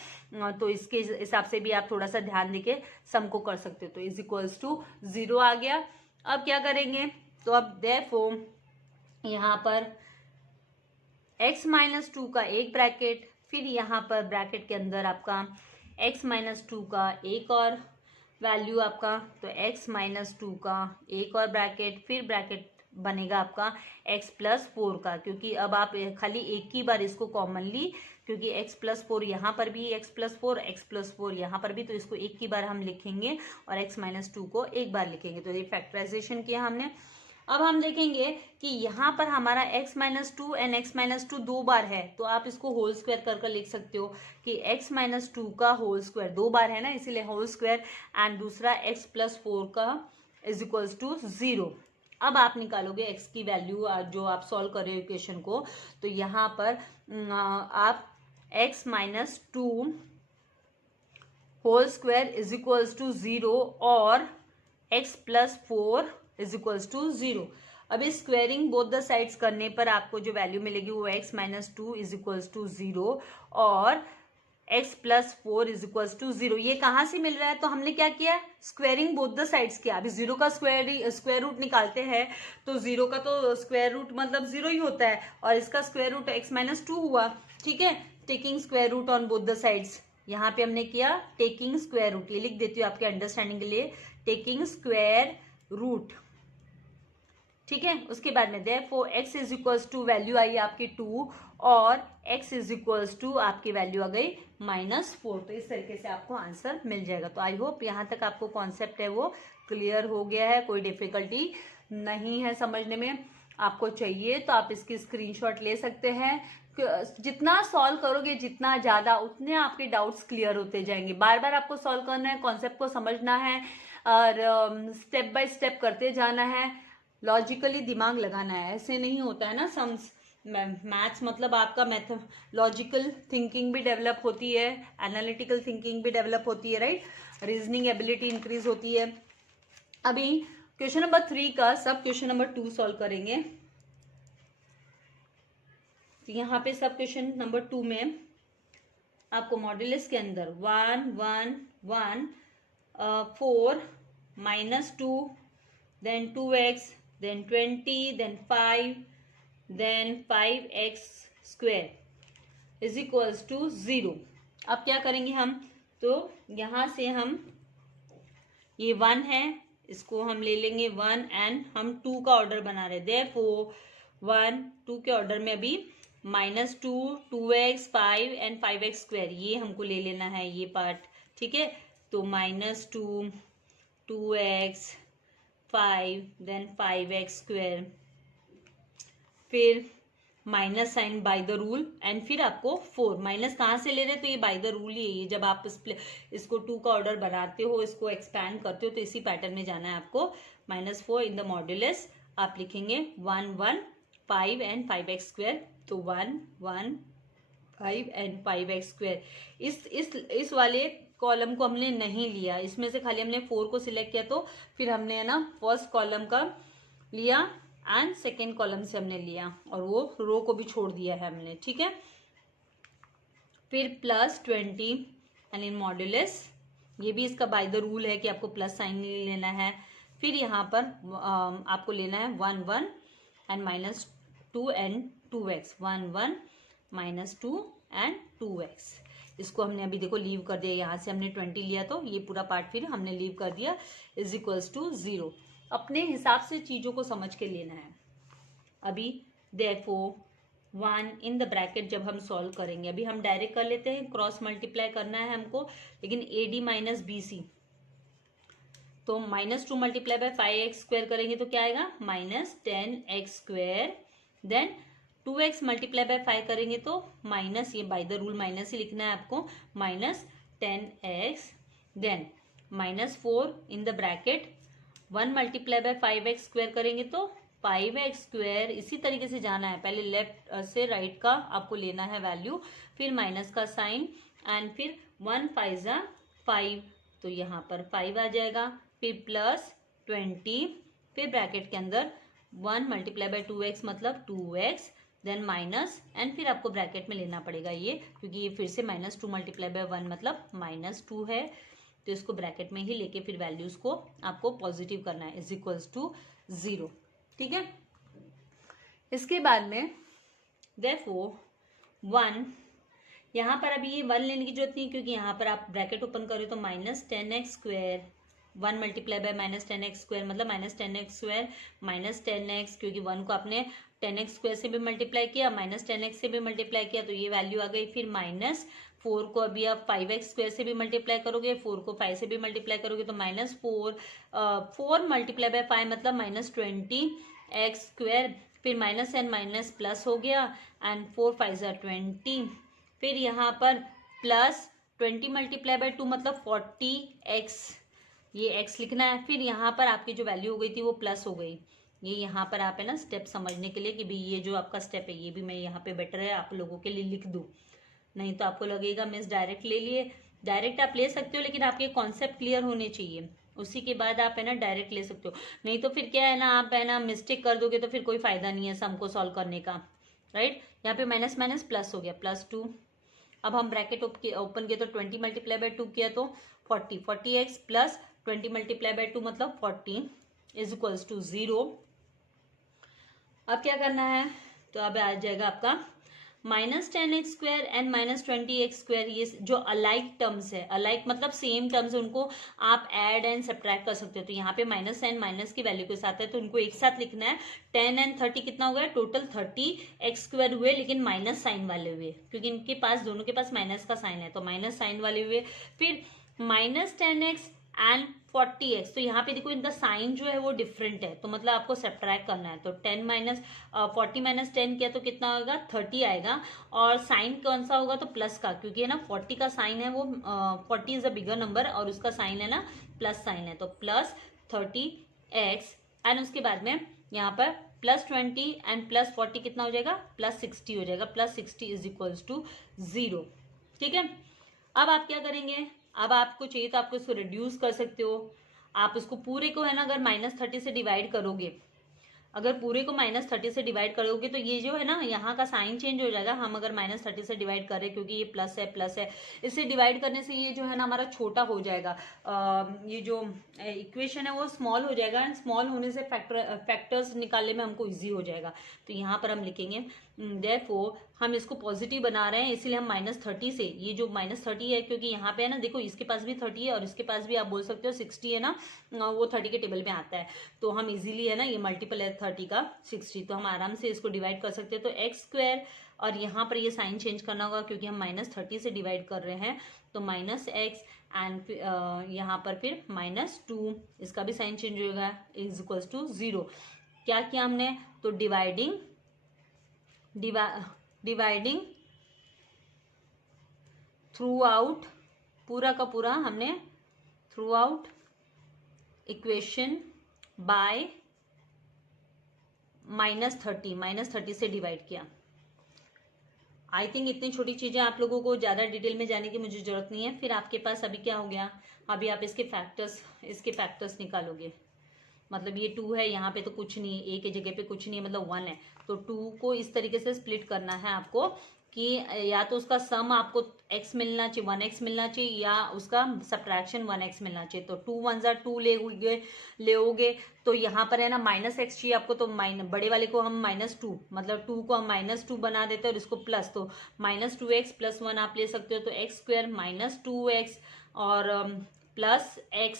तो इसके हिसाब से भी आप थोड़ा सा ध्यान देके सम को कर सकते हो। तो इज इक्वल्स टू 0 आ गया। अब क्या करेंगे, तो अब देयरफॉर यहाँ पर x - 2 का एक ब्रैकेट, फिर यहाँ पर ब्रैकेट के अंदर आपका x - 2 का एक और वैल्यू आपका, तो x - 2 का एक और ब्रैकेट, फिर ब्रैकेट बनेगा आपका x + 4 का, क्योंकि अब आप खाली एक ही बार इसको कॉमनली, क्योंकि x + 4 यहाँ पर भी x + 4, x + 4 यहाँ पर भी, तो इसको एक ही बार हम लिखेंगे और x - 2 को एक बार लिखेंगे। तो ये फैक्टराइजेशन किया हमने। अब हम देखेंगे कि यहाँ पर हमारा x - 2 एंड x - 2 दो बार है, तो आप इसको होल स्क्वायर कर लिख सकते हो कि x - 2 का होल स्क्वायर, दो बार है ना इसीलिए होल स्क्वायर, एंड दूसरा x + 4 का इज इक्वल्स टू 0। अब आप निकालोगे x की वैल्यू जो आप सॉल्व कर रहे हो इक्वेशन को, तो यहाँ पर आप x - 2 whole square is equals to 0 और x + 4 इज इक्वल्स टू 0। अब इस स्क्वेयरिंग बोथ द साइड्स करने पर आपको जो वैल्यू मिलेगी वो x - 2 इज इक्वल्स टू 0 और x + 4 इज इक्वल्स टू 0। ये कहाँ से मिल रहा है, तो हमने क्या किया, स्क्वेयरिंग बोथ द साइड्स किया। अभी 0 का स्क्वायर रूट निकालते हैं, तो 0 का तो स्क्वायर रूट मतलब 0 ही होता है, और इसका स्क्वायर रूट x - 2 हुआ। ठीक है, taking square root on both the sides, यहाँ पे हमने किया टेकिंग स्क्वायर रूट, ये लिख देती हूँ आपके अंडरस्टैंडिंग के लिए, टेकिंग स्क्वायर रूट। ठीक है, उसके बाद में therefore x is equals to value आई आपकी 2 और x इज इक्वल्स टू आपकी वैल्यू आ गई -4। तो इस तरीके से आपको आंसर मिल जाएगा। तो आई होप यहाँ तक आपको कॉन्सेप्ट है वो क्लियर हो गया है, कोई डिफिकल्टी नहीं है समझने में। आपको चाहिए तो आप इसकी स्क्रीनशॉट ले सकते हैं। जितना सॉल्व करोगे जितना ज़्यादा, उतने आपके डाउट्स क्लियर होते जाएंगे। बार बार आपको सॉल्व करना है, कॉन्सेप्ट को समझना है और स्टेप बाय स्टेप करते जाना है, लॉजिकली दिमाग लगाना है। ऐसे नहीं होता है ना सम्स, मैथ्स मतलब आपका लॉजिकल थिंकिंग भी डेवलप होती है, एनालिटिकल थिंकिंग भी डेवलप होती है, राइट, रीजनिंग एबिलिटी इंक्रीज होती है। अभी क्वेश्चन नंबर 3 का सब क्वेश्चन नंबर 2 सॉल्व करेंगे। तो यहाँ पे सब क्वेश्चन नंबर 2 में आपको मॉड्यूलस के अंदर 1 1 1 4 -2 then 2x then 20 then 5 then 5x square is equals to 0। अब क्या करेंगे हम, तो यहाँ से हम ये 1 है, इसको हम ले लेंगे 1 एंड हम 2 का ऑर्डर बना रहे, देयरफॉर 1 2 के ऑर्डर में अभी -2 2x 5 एंड 5x स्क्वायर, ये हमको ले लेना है ये पार्ट। ठीक है, तो -2 2x 5 देन 5x स्क्वायर, फिर minus sign by the rule and फिर आपको 4 माइनस कहाँ से ले रहे हैं तो ये बाय द रूल ही है। ये जब आप इसको 2 का ऑर्डर बनाते हो, इसको एक्सपैंड करते हो तो इसी पैटर्न में जाना है आपको। -4 इन द मॉड्यूलस आप लिखेंगे 1 1 5 एंड 5x स्क्वायर। तो 1 1 5 एंड 5x स्क्वायर। इस वाले कॉलम को हमने नहीं लिया, इसमें से खाली हमने 4 को सिलेक्ट किया, तो फिर हमने है ना फर्स्ट कॉलम का लिया एंड सेकेंड कॉलम से हमने लिया और वो रो को भी छोड़ दिया है हमने, ठीक है। फिर +20 एंड इन मॉड्यूलस, ये भी इसका बाय द रूल है कि आपको प्लस साइन नहीं लेना है। फिर यहाँ पर आपको लेना है 1 1 and -2 and 2x, 1 1 -2 and 2x। इसको हमने अभी देखो लीव कर दिया, यहाँ से हमने 20 लिया तो ये पूरा पार्ट फिर हमने लीव कर दिया =0। अपने हिसाब से चीज़ों को समझ के लेना है। अभी therefore 1 इन द ब्रैकेट जब हम सॉल्व करेंगे, अभी हम डायरेक्ट कर लेते हैं, क्रॉस मल्टीप्लाई करना है हमको, लेकिन AD - BC, तो -2 मल्टीप्लाई बाय 5x स्क्वायर करेंगे तो क्या आएगा -10x square. Then 2x multiply by 5 करेंगे तो माइनस, ये बाय द रूल माइनस ही लिखना है आपको, -10x। Then -4 in the bracket 1 multiply by 5x square करेंगे तो 5x स्क्वायर। इसी तरीके से जाना है, पहले लेफ्ट से राइट का आपको लेना है वैल्यू, फिर माइनस का साइन एंड फिर 1 5 5, तो यहाँ पर 5 आ जाएगा। फिर +20, फिर ब्रैकेट के अंदर 1 मल्टीप्लाई बाय 2x मतलब 2x, देन माइनस एंड फिर आपको ब्रैकेट में लेना पड़ेगा ये, क्योंकि ये फिर से -2 मल्टीप्लाई बाय 1 मतलब -2 है, तो इसको ब्रैकेट में ही लेके फिर वैल्यूज को आपको पॉजिटिव करना है =0, ठीक है। इसके बाद में therefore 1, यहाँ पर अभी ये 1 लेने की जरूरत नहीं, क्योंकि यहाँ पर आप ब्रैकेट ओपन करो तो -10x square, 1 multiply bye -10x square मतलब -10x स्क्वायर -10x, क्योंकि 1 को आपने 10x स्क्वायर से भी मल्टीप्लाई किया, -10x से भी मल्टीप्लाई किया, तो ये वैल्यू आ गई। फिर -4 को अभी आप 5x स्क्वायर से भी मल्टीप्लाई करोगे, 4 को 5 से भी मल्टीप्लाई करोगे तो -4 मल्टीप्लाई बाय 5 मतलब -20x स्क्वायर, फिर माइनस एंड माइनस प्लस हो गया एंड 4 5 20। फिर यहाँ पर +20 मल्टीप्लाई बाय 2 मतलब 40x, ये x लिखना है। फिर यहाँ पर आपकी जो वैल्यू हो गई थी वो प्लस हो गई। ये यहाँ पर आप है ना स्टेप समझने के लिए कि भाई ये जो आपका स्टेप है ये भी मैं यहाँ पे बेटर है आप लोगों के लिए लिख दूँ, नहीं तो आपको लगेगा मिस डायरेक्ट ले लिए। डायरेक्ट आप ले सकते हो, लेकिन आपके कॉन्सेप्ट क्लियर होने चाहिए, उसी के बाद आप है ना डायरेक्ट ले सकते हो। नहीं तो फिर क्या है ना, आप है ना मिस्टेक कर दोगे तो फिर कोई फायदा नहीं है सम को सॉल्व करने का, राइट। यहाँ पे माइनस माइनस प्लस हो गया, +2। अब हम ब्रैकेट ओपन किया तो 20 मल्टीप्लाई बाय 2 किया तो 40x प्लस 20 मल्टीप्लाई बाय 2 मतलब 40 =0। अब क्या करना है, तो अब आ जाएगा आपका -10x square and -20x square. ये जो अलाइक टर्म्स है, अलाइक मतलब सेम टर्म्स, उनको आप ऐड एंड सब्ट्रैक्ट कर सकते हो। तो यहाँ पे माइनस एंड माइनस की वैल्यू के साथ है तो उनको एक साथ लिखना है। 10 एंड 30 कितना हो गया, टोटल 30x स्क्वायर हुए, लेकिन माइनस साइन वाले हुए, क्योंकि इनके पास दोनों के पास माइनस का साइन है तो माइनस साइन वाले हुए। फिर -10x एंड 40x, तो यहाँ पे देखो इनका साइन जो है वो डिफरेंट है, तो मतलब आपको सब्ट्रैक्ट करना है। तो 10 40 - 10 किया तो कितना होगा, 30 आएगा। और साइन कौन सा होगा, तो प्लस का, क्योंकि है ना 40 का साइन है वो 40 इज अ बिगर नंबर और उसका साइन है ना प्लस साइन है, तो +30x एंड उसके बाद में यहाँ पर +20 एंड +40 कितना हो जाएगा, +60 हो जाएगा। +60 =0, ठीक है। अब आप क्या करेंगे, अब आपको चाहिए तो आपको इसको रिड्यूस कर सकते हो। आप इसको पूरे को है ना अगर -30 से डिवाइड करोगे, अगर पूरे को -30 से डिवाइड करोगे तो ये जो है ना यहाँ का साइन चेंज हो जाएगा। हम अगर -30 से डिवाइड कर रहे हैं क्योंकि ये प्लस है, इससे डिवाइड करने से ये जो है ना हमारा छोटा हो जाएगा। ये जो इक्वेशन है वो स्मॉल हो जाएगा एंड स्मॉल होने से फैक्टर्स निकालने में हमको इजी हो जाएगा। तो यहाँ पर हम लिखेंगे देयरफॉर हम इसको पॉजिटिव बना रहे हैं, इसीलिए हम -30 से, ये जो -30 है क्योंकि यहाँ पे है ना देखो इसके पास भी 30 है और इसके पास भी आप बोल सकते हो 60 है ना, वो 30 के टेबल में आता है। तो हम इजीली है ना, ये मल्टीपल है 30 का 60, तो हम आराम से इसको डिवाइड कर सकते हैं। तो x स्क्वायर, और यहाँ पर ये साइन चेंज करना होगा क्योंकि हम -30 से डिवाइड कर रहे हैं, तो -x एंड यहाँ पर फिर -2, इसका भी साइन चेंज होगा, =0। क्या किया हमने, तो डिवाइडिंग डिवाइडिंग थ्रू आउट, पूरा का पूरा हमने थ्रू आउट इक्वेशन बाय -30 से डिवाइड किया। आई थिंक इतनी छोटी चीजें आप लोगों को ज्यादा डिटेल में जाने की मुझे जरूरत नहीं है। फिर आपके पास अभी क्या हो गया, अभी आप इसके फैक्टर्स निकालोगे। मतलब ये 2 है, यहाँ पे तो कुछ नहीं है, a के जगह पे कुछ नहीं है, मतलब 1 है। तो 2 को इस तरीके से स्प्लिट करना है आपको कि या तो उसका सम आपको x मिलना चाहिए, 1x मिलना चाहिए, या उसका सब्ट्रैक्शन 1x मिलना चाहिए। तो 2 1 ज़ा 2 लेओगे तो यहाँ पर है ना -x चाहिए आपको, तो बड़े वाले को हम -2, मतलब 2 को हम -2 बना देते हैं और इसको प्लस, तो -2x + 1 आप ले सकते हो। तो x² - 2x और प्लस x,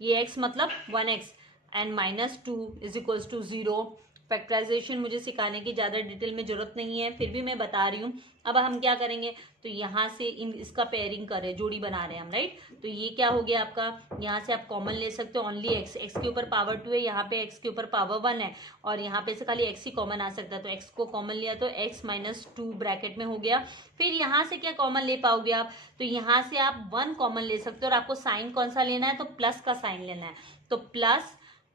ये x मतलब 1x एंड -2 = 0। फैक्टराइजेशन मुझे सिखाने की ज़्यादा डिटेल में जरूरत नहीं है, फिर भी मैं बता रही हूँ। अब हम क्या करेंगे, तो यहाँ से इसका पेयरिंग कर रहे हैं, जोड़ी बना रहे हैं हम, राइट। तो ये क्या हो गया आपका, यहाँ से आप कॉमन ले सकते हो ओनली x के ऊपर पावर 2 है, यहाँ पे x के ऊपर पावर 1 है, और यहाँ पे से खाली x ही कॉमन आ सकता है। तो x को कॉमन लिया तो x - 2 ब्रैकेट में हो गया। फिर यहाँ से क्या कॉमन ले पाओगे आप, तो यहाँ से आप 1 कॉमन ले सकते हो, और आपको साइन कौन सा लेना है, तो प्लस का साइन लेना है। तो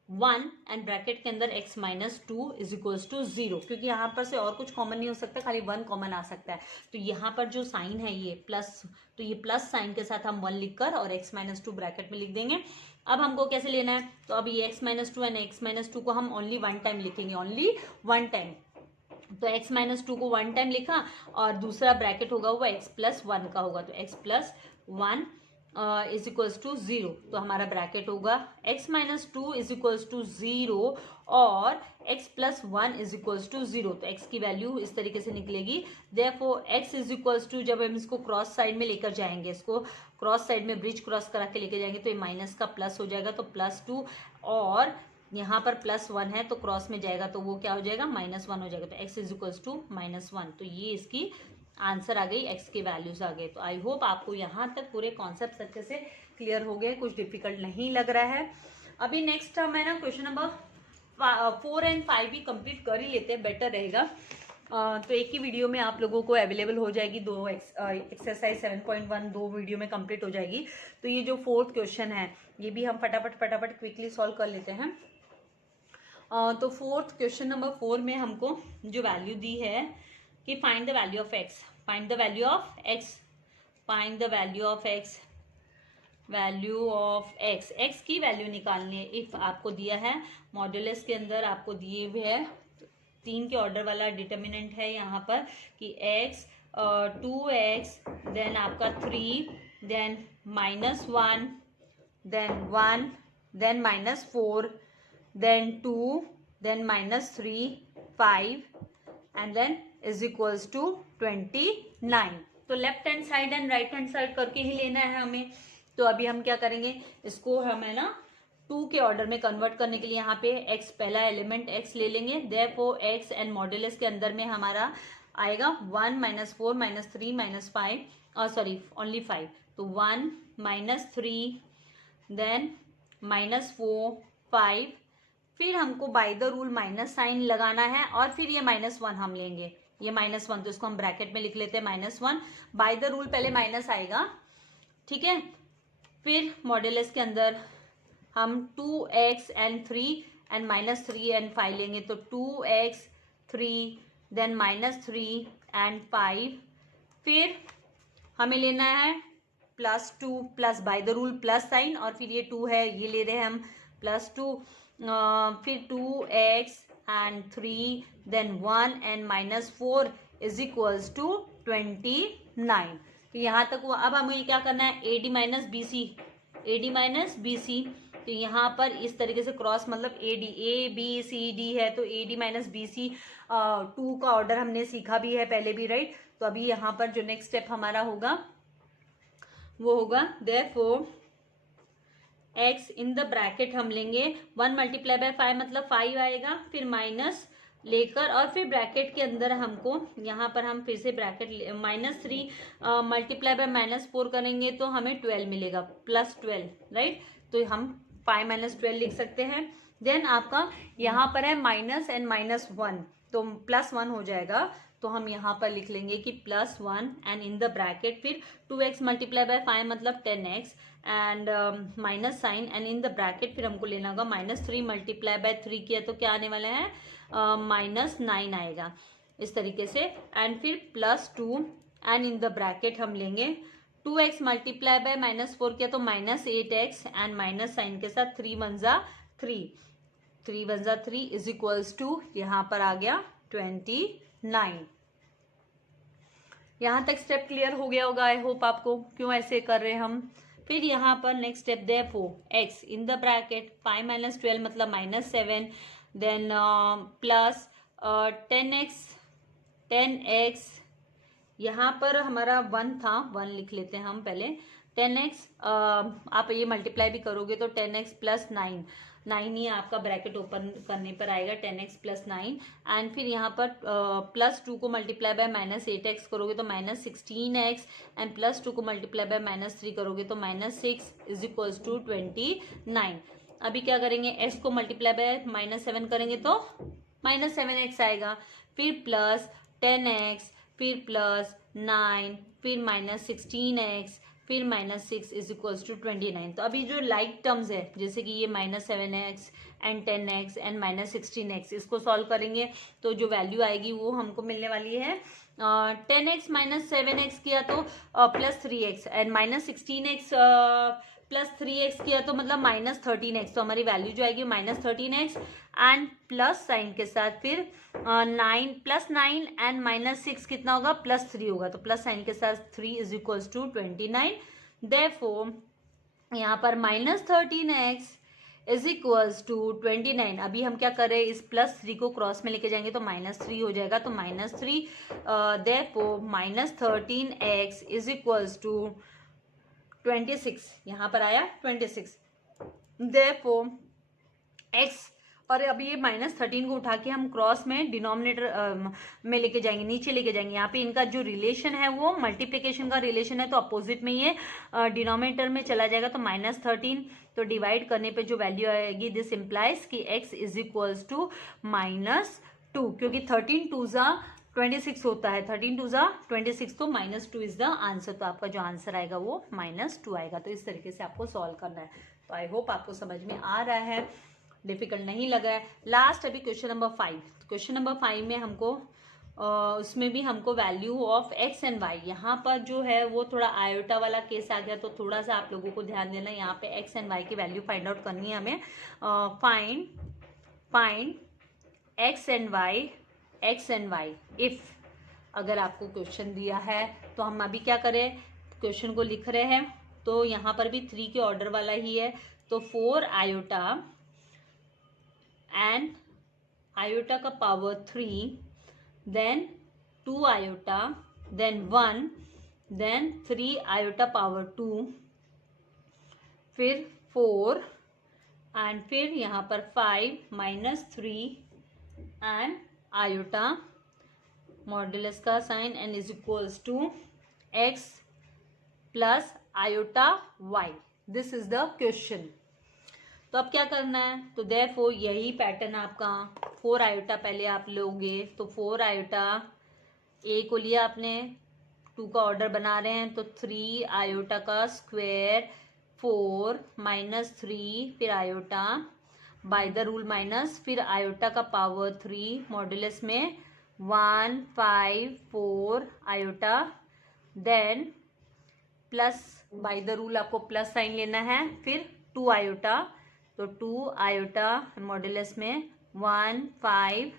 +1 एंड ब्रैकेट के अंदर x - 2 = 0, क्योंकि यहाँ पर से और कुछ कॉमन नहीं हो सकता, खाली 1 कॉमन आ सकता है। तो यहाँ पर जो साइन है ये प्लस, तो ये प्लस साइन के साथ हम 1 लिखकर और x - 2 ब्रैकेट में लिख देंगे। अब हमको कैसे लेना है, तो अब ये x - 2 एंड x - 2 को हम ओनली 1 टाइम लिखेंगे, ओनली 1 टाइम। तो x - 2 को 1 टाइम लिखा, और दूसरा ब्रैकेट होगा वो x + 1 का होगा, तो x + 1 = 0। तो हमारा ब्रैकेट होगा x - 2 = 0 और x + 1 = 0। तो x की वैल्यू इस तरीके से निकलेगी। देयरफॉर x = जब हम इसको क्रॉस साइड में लेकर जाएंगे, इसको क्रॉस साइड में ब्रिज क्रॉस करा के लेकर जाएंगे, तो ये माइनस का प्लस हो जाएगा, तो +2, और यहाँ पर +1 है तो क्रॉस में जाएगा तो वो क्या हो जाएगा, -1 हो जाएगा। तो x = -1। तो ये इसकी आंसर आ गई, x की वैल्यूज आ गए। तो आई होप आपको यहाँ तक पूरे कॉन्सेप्ट अच्छे से क्लियर हो गए, कुछ डिफिकल्ट नहीं लग रहा है। अभी नेक्स्ट हम है ना क्वेश्चन नंबर 4 एंड 5 भी कंप्लीट कर ही लेते हैं, बेटर रहेगा। तो एक ही वीडियो में आप लोगों को अवेलेबल हो जाएगी, दो एक्सरसाइज 7.1 दो वीडियो में कंप्लीट हो जाएगी। तो ये जो 4th क्वेश्चन है ये भी हम फटाफट क्विकली सॉल्व कर लेते हैं। तो 4th क्वेश्चन नंबर 4 में हमको जो वैल्यू दी है कि find the value of x, find the value of x, find the value of x, value of x, x की वैल्यू निकालनी है। इफ आपको दिया है मॉड्यूलस के अंदर, आपको दिए हुए है 3 के ऑर्डर वाला डिटर्मिनेंट है यहाँ पर कि x 2x देन आपका 3 then -1 then 1 then -4 then 2 then -3 5 and then = 29। तो left hand side and right hand side करके ही लेना है हमें। तो अभी हम क्या करेंगे, इसको हम है ना 2 के ऑर्डर में कन्वर्ट करने के लिए यहाँ पे x पहला एलिमेंट x ले लेंगे। देयरफॉर x एंड मॉड्यूलस के अंदर में हमारा आएगा 1 -4 -3 -5 सॉरी ओनली 5। तो 1 -3 देन -4 5, फिर हमको by the rule minus sign लगाना है, और फिर ये -1 हम लेंगे, ये -1 तो इसको हम ब्रैकेट में लिख लेते हैं -1। बाय द रूल पहले माइनस आएगा, ठीक है। फिर मॉड्यूलस के अंदर हम 2x एंड 3 एंड -3 एंड 5 लेंगे, तो 2x 3 देन -3 एंड 5। फिर हमें लेना है +2 plus by the rule plus sign, और फिर ये 2 है ये ले रहे हैं हम +2, फिर 2x एंड 3 देन 1 एंड -4 = 29। तो यहाँ तक हुआ। अब हमें क्या करना है, AD - BC। तो यहाँ पर इस तरीके से क्रॉस, मतलब ABCD है, तो AD - BC 2 का ऑर्डर हमने सीखा भी है पहले भी, राइट। तो अभी यहाँ पर जो नेक्स्ट स्टेप हमारा होगा वो होगा therefore x in the bracket हम लेंगे 1 × 5 मतलब 5 आएगा, फिर माइनस लेकर, और फिर ब्रैकेट के अंदर हमको यहाँ पर हम फिर से ब्रैकेट -3 × -4 करेंगे तो हमें 12 मिलेगा, +12, राइट। तो हम 5 - 12 लिख सकते हैं। देन आपका यहाँ पर है माइनस एंड -1, तो +1 हो जाएगा। तो हम यहाँ पर लिख लेंगे कि +1 एंड इन द ब्रैकेट फिर 2x मल्टीप्लाई बाय 5 मतलब 10x and minus sign and in the bracket फिर हमको लेना होगा -3 मल्टीप्लाई बाय 3 किया तो क्या आने वाला है -9 आएगा इस तरीके से। एंड फिर +2 एंड इन द ब्रैकेट हम लेंगे 2x मल्टीप्लाई बाय -4 किया तो -8x एंड माइनस साइन के साथ 3 1 जा 3 3 1 जा 3 इज इक्वल्स टू यहाँ पर आ गया 29। यहां तक स्टेप क्लियर हो गया होगा आई होप आपको, क्यों ऐसे कर रहे हैं हम। फिर यहाँ पर next step therefore x in the bracket 5 - 12 मतलब -7 देन प्लस 10x यहाँ पर हमारा 1 था, 1 लिख लेते हैं हम पहले। 10x आप ये मल्टीप्लाई भी करोगे तो 10x + 9 ही आपका ब्रैकेट ओपन करने पर आएगा 10x + 9 एंड फिर यहाँ पर +2 को मल्टीप्लाई बाय -8x करोगे तो -16x एंड +2 को मल्टीप्लाई बाय -3 करोगे तो -6 इज इक्वल्स टू 29। अभी क्या करेंगे, x को मल्टीप्लाई बाय -7 करेंगे तो -7x आएगा, फिर प्लस 10x फिर +9 फिर -16x फिर -6 इज इक्वल्स टू 29। तो अभी जो लाइक टर्म्स है जैसे कि ये -7x and 10x and -16x इसको सॉल्व करेंगे तो जो वैल्यू आएगी वो हमको मिलने वाली है 10x - 7x किया तो +3x एंड -16x +3x किया तो मतलब -13x। तो हमारी वैल्यू जो आएगी -13x एंड प्लस साइन के साथ फिर 9 +9 एंड -6 कितना होगा +3 होगा, तो प्लस साइन के साथ 3 इज इक्वल्स टू 29। देयरफॉर यहाँ पर -13x इज इक्वल्स टू 29। अभी हम क्या कर रहे हैं, इस +3 को क्रॉस में लेके जाएंगे तो -3 हो जाएगा, तो -3 therefore -13x is equals to 26। यहाँ पर आया 26। देयरफॉर x और अभी ये -13 को उठा के हम क्रॉस में डिनोमिनेटर में लेके जाएंगे, नीचे लेके जाएंगे। यहाँ पे इनका जो रिलेशन है वो मल्टीप्लिकेशन का रिलेशन है, तो अपोजिट में ये डिनोमिनेटर में चला जाएगा तो -13। तो डिवाइड करने पे जो वैल्यू आएगी दिस इम्प्लाइज कि x इज इक्वल्स टू -2 क्योंकि 13 2 जा 26 होता है, 13 2 जा 26 तो -2 इज द आंसर। तो आपका जो आंसर आएगा वो -2 आएगा। तो इस तरीके से आपको सॉल्व करना है। तो आई होप आपको समझ में आ रहा है, डिफिकल्ट नहीं लगा है। लास्ट अभी क्वेश्चन नंबर 5। क्वेश्चन नंबर 5 में हमको उसमें भी हमको value of x and y, यहाँ पर जो है वो थोड़ा आयोटा वाला केस आ गया, तो थोड़ा सा आप लोगों को ध्यान देना। यहाँ पे x एंड y की वैल्यू फाइंड आउट करनी है हमें। Find x and y if अगर आपको क्वेश्चन दिया है तो हम अभी क्या करें, क्वेश्चन को लिख रहे हैं तो यहाँ पर भी 3 के ऑर्डर वाला ही है। तो 4 आयोटा एंड आयोटा का power 3 then 2 iota then 1 then 3 iota power 2 फिर 4 एंड फिर यहाँ पर 5 - 3 एंड आयोटा मॉड्यूलस का sign and is equals to x plus iota y। This is the question. तो अब क्या करना है, तो देयरफॉर यही पैटर्न आपका 4 आयोटा पहले आप लोगे, तो 4 आयोटा ए को लिया आपने, 2 का ऑर्डर बना रहे हैं तो 3 आयोटा का स्क्वायर 4 -3 फिर iota by the rule minus फिर आयोटा का पावर 3 मॉड्यूलस में 1 5 4 iota then plus by the rule आपको प्लस साइन लेना है, फिर 2 आयोटा तो 2 आयोटा मॉड्यूलस में 1 5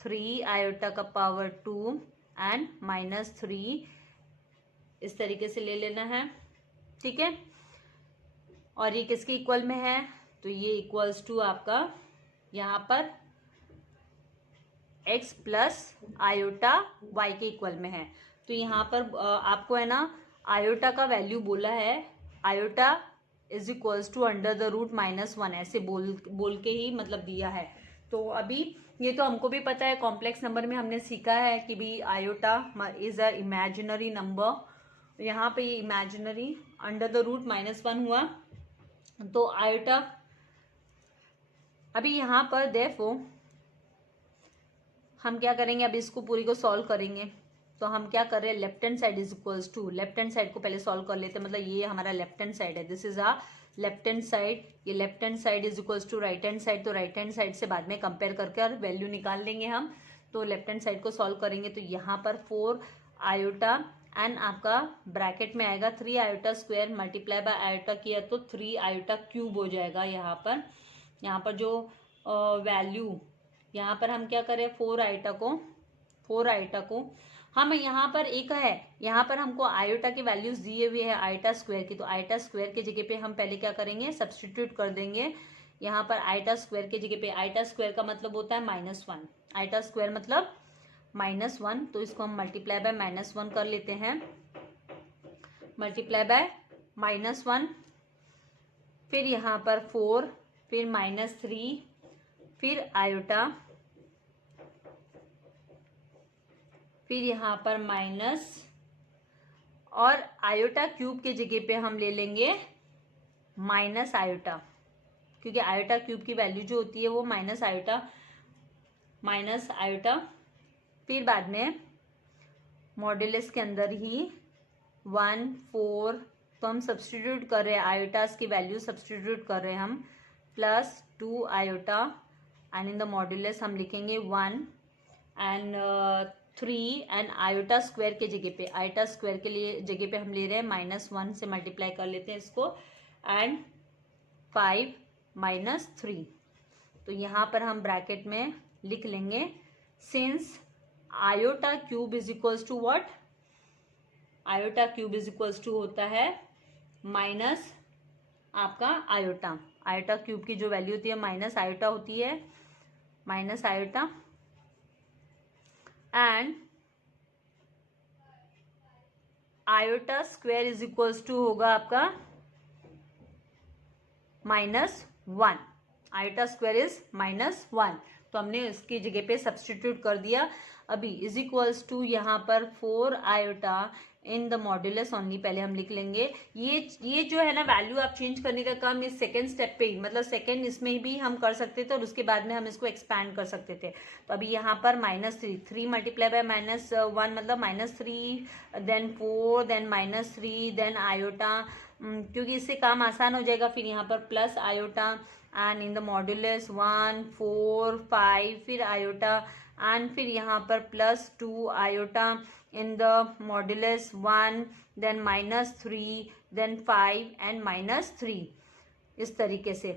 3 आयोटा का पावर 2 एंड -3 इस तरीके से ले लेना है, ठीक है। और ये किसके इक्वल में है, तो ये इक्वल्स टू आपका यहाँ पर x प्लस आयोटा y के इक्वल में है। तो यहाँ पर आपको है ना आयोटा का वैल्यू बोला है, आयोटा इज इक्वल्स टू √-1 ऐसे बोल के ही मतलब दिया है। तो अभी ये तो हमको भी पता है, कॉम्प्लेक्स नंबर में हमने सीखा है कि भी iota is a imaginary number. यहाँ पे ये इमेजिनरी √-1 हुआ, तो आयोटा अभी यहाँ पर देयरफॉर हम क्या करेंगे, अब इसको पूरी को सॉल्व करेंगे। तो हम क्या कर रहे हैं, left hand side is equals to, left hand side को पहले सॉल्व कर लेते हैं, मतलब ये हमारा लेफ्ट हैंड साइड है, this is a left hand side, ये left hand side is equals to right hand side. तो राइट हैंड साइड से बाद में कंपेयर करके और वैल्यू निकाल लेंगे हम। तो लेफ्ट हैंड साइड को सॉल्व करेंगे तो यहाँ पर 4 आयोटा एंड आपका ब्रैकेट में आएगा 3 iota square multiply by iota किया तो 3 आयोटा क्यूब हो जाएगा। यहाँ पर जो वैल्यू यहाँ पर हम क्या करें, 4 आयोटा को हम यहाँ पर एक है, यहाँ पर हमको आयोटा के वैल्यूज दिए हुए हैं आयोटा स्क्वायर की, तो आयोटा स्क्वायर की जगह पे हम पहले क्या करेंगे, सब्स्टिट्यूट कर देंगे। यहाँ पर आयोटा स्क्वायर की जगह पे, आयोटा स्क्वायर का मतलब होता है -1, आयोटा स्क्वायर मतलब -1, तो इसको हम मल्टीप्लाई बाय -1 कर लेते हैं, मल्टीप्लाई बाय -1, फिर यहाँ पर 4, फिर -3, फिर आयोटा, फिर यहाँ पर माइनस, और आयोटा क्यूब के जगह पे हम ले लेंगे माइनस आयोटा, क्योंकि आयोटा क्यूब की वैल्यू जो होती है वो माइनस आयोटा। फिर बाद में मॉड्यूलस के अंदर ही 1 4, तो हम सब्स्टिट्यूट कर रहे हैं, आयोटास की वैल्यू सब्स्टिट्यूट कर रहे हैं हम, plus 2 iota and in the modulus हम लिखेंगे 1 एंड 3 एंड आयोटा स्क्वायर के जगह पे, आयोटा स्क्वायर के लिए जगह पे हम ले रहे हैं -1 से मल्टीप्लाई कर लेते हैं इसको, एंड 5 -3। तो यहाँ पर हम ब्रैकेट में लिख लेंगे, since iota cube is equals to what, iota cube is equals to होता है माइनस आपका आयोटा, आयोटा क्यूब की जो वैल्यू होती है माइनस आयोटा होती है, minus iota, and iota square is equals to होगा आपका -1, आयोटा स्क्वायर इज -1, तो हमने इसकी जगह पे सब्स्टिट्यूट कर दिया। अभी इज इक्वल्स टू यहाँ पर 4 iota in the modulus only, पहले हम लिख लेंगे। ये जो है ना वैल्यू आप चेंज करने का काम इस सेकेंड स्टेप पे ही, मतलब सेकेंड इसमें भी हम कर सकते थे और उसके बाद में हम इसको एक्सपैंड कर सकते थे। तो अभी यहाँ पर -3 मल्टीप्लाई बाय -1 मतलब -3, देन 4, देन -3, देन आयोटा, क्योंकि इससे काम आसान हो जाएगा। फिर यहाँ पर plus iota and in the modulus 1 4 5, फिर आयोटा एंड फिर यहाँ पर +2 iota in the modulus 1, then -3, then 5 and -3, इस तरीके से,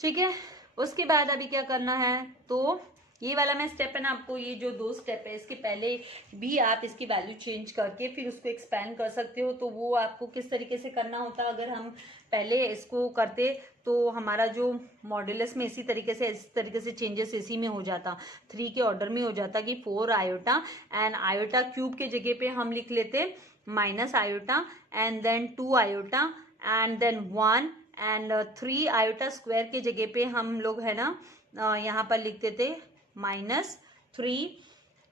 ठीक है। उसके बाद अभी क्या करना है, तो ये वाला मैं स्टेप है ना, आपको ये जो 2 स्टेप है इसके पहले भी आप इसकी वैल्यू चेंज करके फिर उसको एक्सपैंड कर सकते हो। तो वो आपको किस तरीके से करना होता है, अगर हम पहले इसको करते तो हमारा जो मॉड्यूलस में इस तरीके से चेंजेस इसी में हो जाता, 3 के ऑर्डर में हो जाता कि 4 आयोटा एंड आयोटा क्यूब के जगह पे हम लिख लेते minus iota and then 2 iota and then 1 and 3 iota square के जगह पे हम लोग है ना यहाँ पर लिखते थे -3।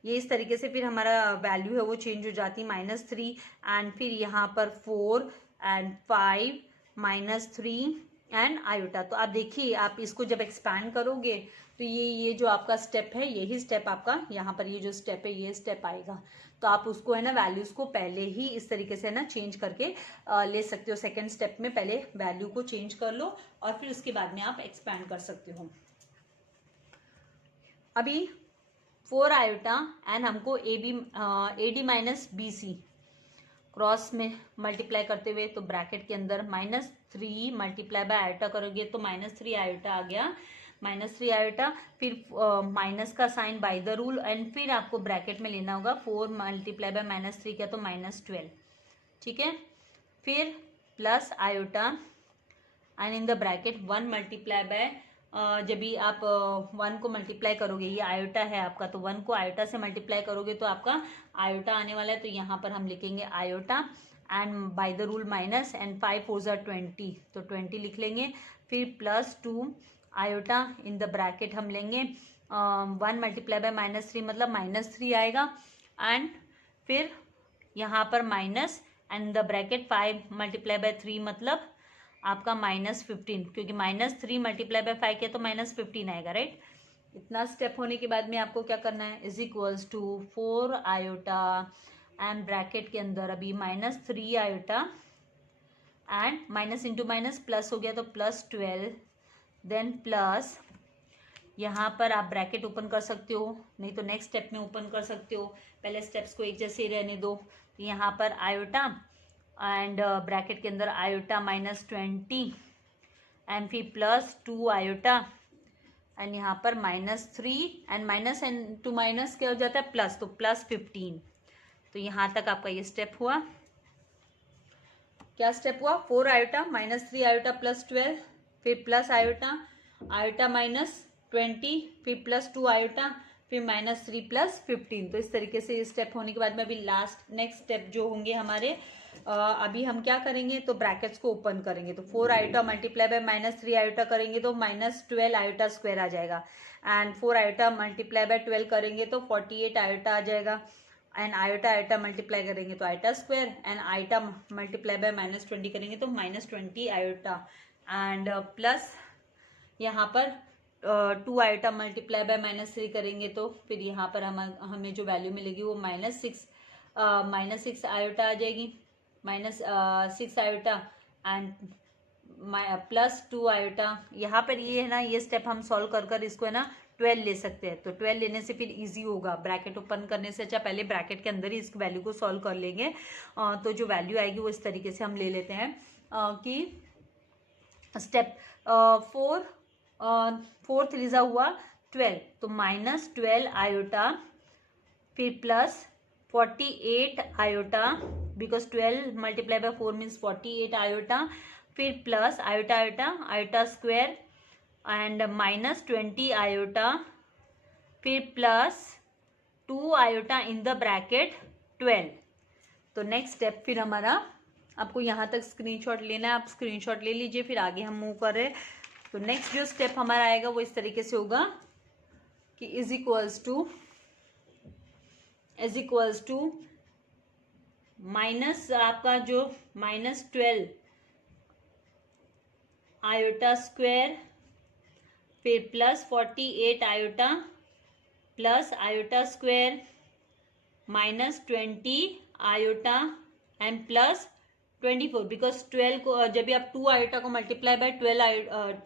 ये इस तरीके से फिर हमारा वैल्यू है वो चेंज हो जाती -3 एंड फिर यहाँ पर 4 एंड 5 -3 एंड आयोटा। तो आप देखिए, आप इसको जब एक्सपैंड करोगे तो ये जो आपका स्टेप है, यही स्टेप आपका यहाँ पर ये जो स्टेप है ये स्टेप आएगा। तो आप उसको है ना वैल्यूज को पहले ही इस तरीके से ना चेंज करके ले सकते हो। सेकेंड स्टेप में पहले वैल्यू को चेंज कर लो और फिर उसके बाद में आप एक्सपैंड कर सकते हो। अभी 4 आयोटा एंड हमको AD माइनस BC क्रॉस में मल्टीप्लाई करते हुए, तो ब्रैकेट के अंदर -3 मल्टीप्लाई बाय आयोटा करोगे तो -3 आयोटा आ गया, -3 आयोटा, फिर माइनस का sign by the rule and फिर आपको ब्रैकेट में लेना होगा 4 मल्टीप्लाई बाय -3 किया तो -12, ठीक है। फिर plus iota and in the bracket 1 multiply bye, जब भी आप 1 को मल्टीप्लाई करोगे, ये आयोटा है आपका, तो 1 को आयोटा से मल्टीप्लाई करोगे तो आपका आयोटा आने वाला है। तो यहाँ पर हम लिखेंगे iota and bye the rule minus and 5 4 ज़ा 20, तो 20 लिख लेंगे। फिर +2 आयोटा इन द ब्रैकेट हम लेंगे 1 मल्टीप्लाई बाय -3 मतलब -3 आएगा एंड फिर यहाँ पर minus and the bracket 5 multiply by 3 मतलब आपका -15, क्योंकि -3 मल्टीप्लाई बाय 5 किया तो -15 आएगा, राइट। इतना स्टेप होने के बाद में आपको क्या करना है, is equals to 4 iota and bracket के अंदर अभी -3 iota and minus into minus plus हो गया तो +12, देन प्लस यहाँ पर आप ब्रैकेट ओपन कर सकते हो, नहीं तो नेक्स्ट स्टेप में ओपन कर सकते हो, पहले स्टेप्स को एक जैसे ही रहने दो। तो यहाँ पर आयोटा एंड ब्रैकेट के अंदर आयोटा -20 एंड फिर +2 आयोटा एंड यहाँ पर -3 and minus and to minus क्या हो जाता है प्लस, तो +15। तो यहाँ तक आपका ये स्टेप हुआ। क्या स्टेप हुआ, 4 आयोटा -3 आयोटा +12, फिर प्लस आयोटा आयोटा -20, फिर +2 आयोटा, फिर -3 +15। तो इस तरीके से स्टेप होने के बाद में अभी लास्ट नेक्स्ट स्टेप जो होंगे हमारे, अभी हम क्या करेंगे, तो ब्रैकेट्स को ओपन करेंगे। तो 4 आयोटा मल्टीप्लाई बाय -3 आयोटा करेंगे तो -12 आयोटा स्क्वायर आ जाएगा, एंड 4 आयोटा मल्टीप्लाई बाय 12 करेंगे तो 48 आयोटा आ जाएगा, एंड आयोटा आयोटा मल्टीप्लाई करेंगे तो iota square, and iota multiply by -20 करेंगे तो -20 आयोटा, एंड प्लस यहाँ पर 2 आयोटा मल्टीप्लाई बाय -3 करेंगे तो फिर यहाँ पर हमें जो वैल्यू मिलेगी वो -6 आयोटा आ जाएगी, -6 आयोटा एंड +2 आयोटा। यहाँ पर ये है ना, ये स्टेप हम सॉल्व कर कर इसको है ना 12 ले सकते हैं, तो 12 लेने से फिर इजी होगा, ब्रैकेट ओपन करने से अच्छा पहले ब्रैकेट के अंदर ही इस वैल्यू को सॉल्व कर लेंगे। तो जो वैल्यू आएगी वो इस तरीके से हम ले लेते हैं कि स्टेप 4 3 हुआ 12, तो -12 आयोटा, फिर +48 iota, because 12 multiply by 4 means 48 iota, फिर plus iota iota iota square and -20 iota, फिर +2 आयोटा इन द ब्रैकेट 12। तो नेक्स्ट स्टेप फिर हमारा, आपको यहाँ तक स्क्रीनशॉट लेना है, आप स्क्रीनशॉट ले लीजिए, फिर आगे हम मूव कर रहे हैं। तो नेक्स्ट जो स्टेप हमारा आएगा वो इस तरीके से होगा कि इज इक्वल्स टू माइनस आपका जो -12 आयोटा स्क्वायर, फिर +48 iota plus iota square -20 iota and +24, because 12 को जब भी आप 2 आयोटा को मल्टीप्लाई बाय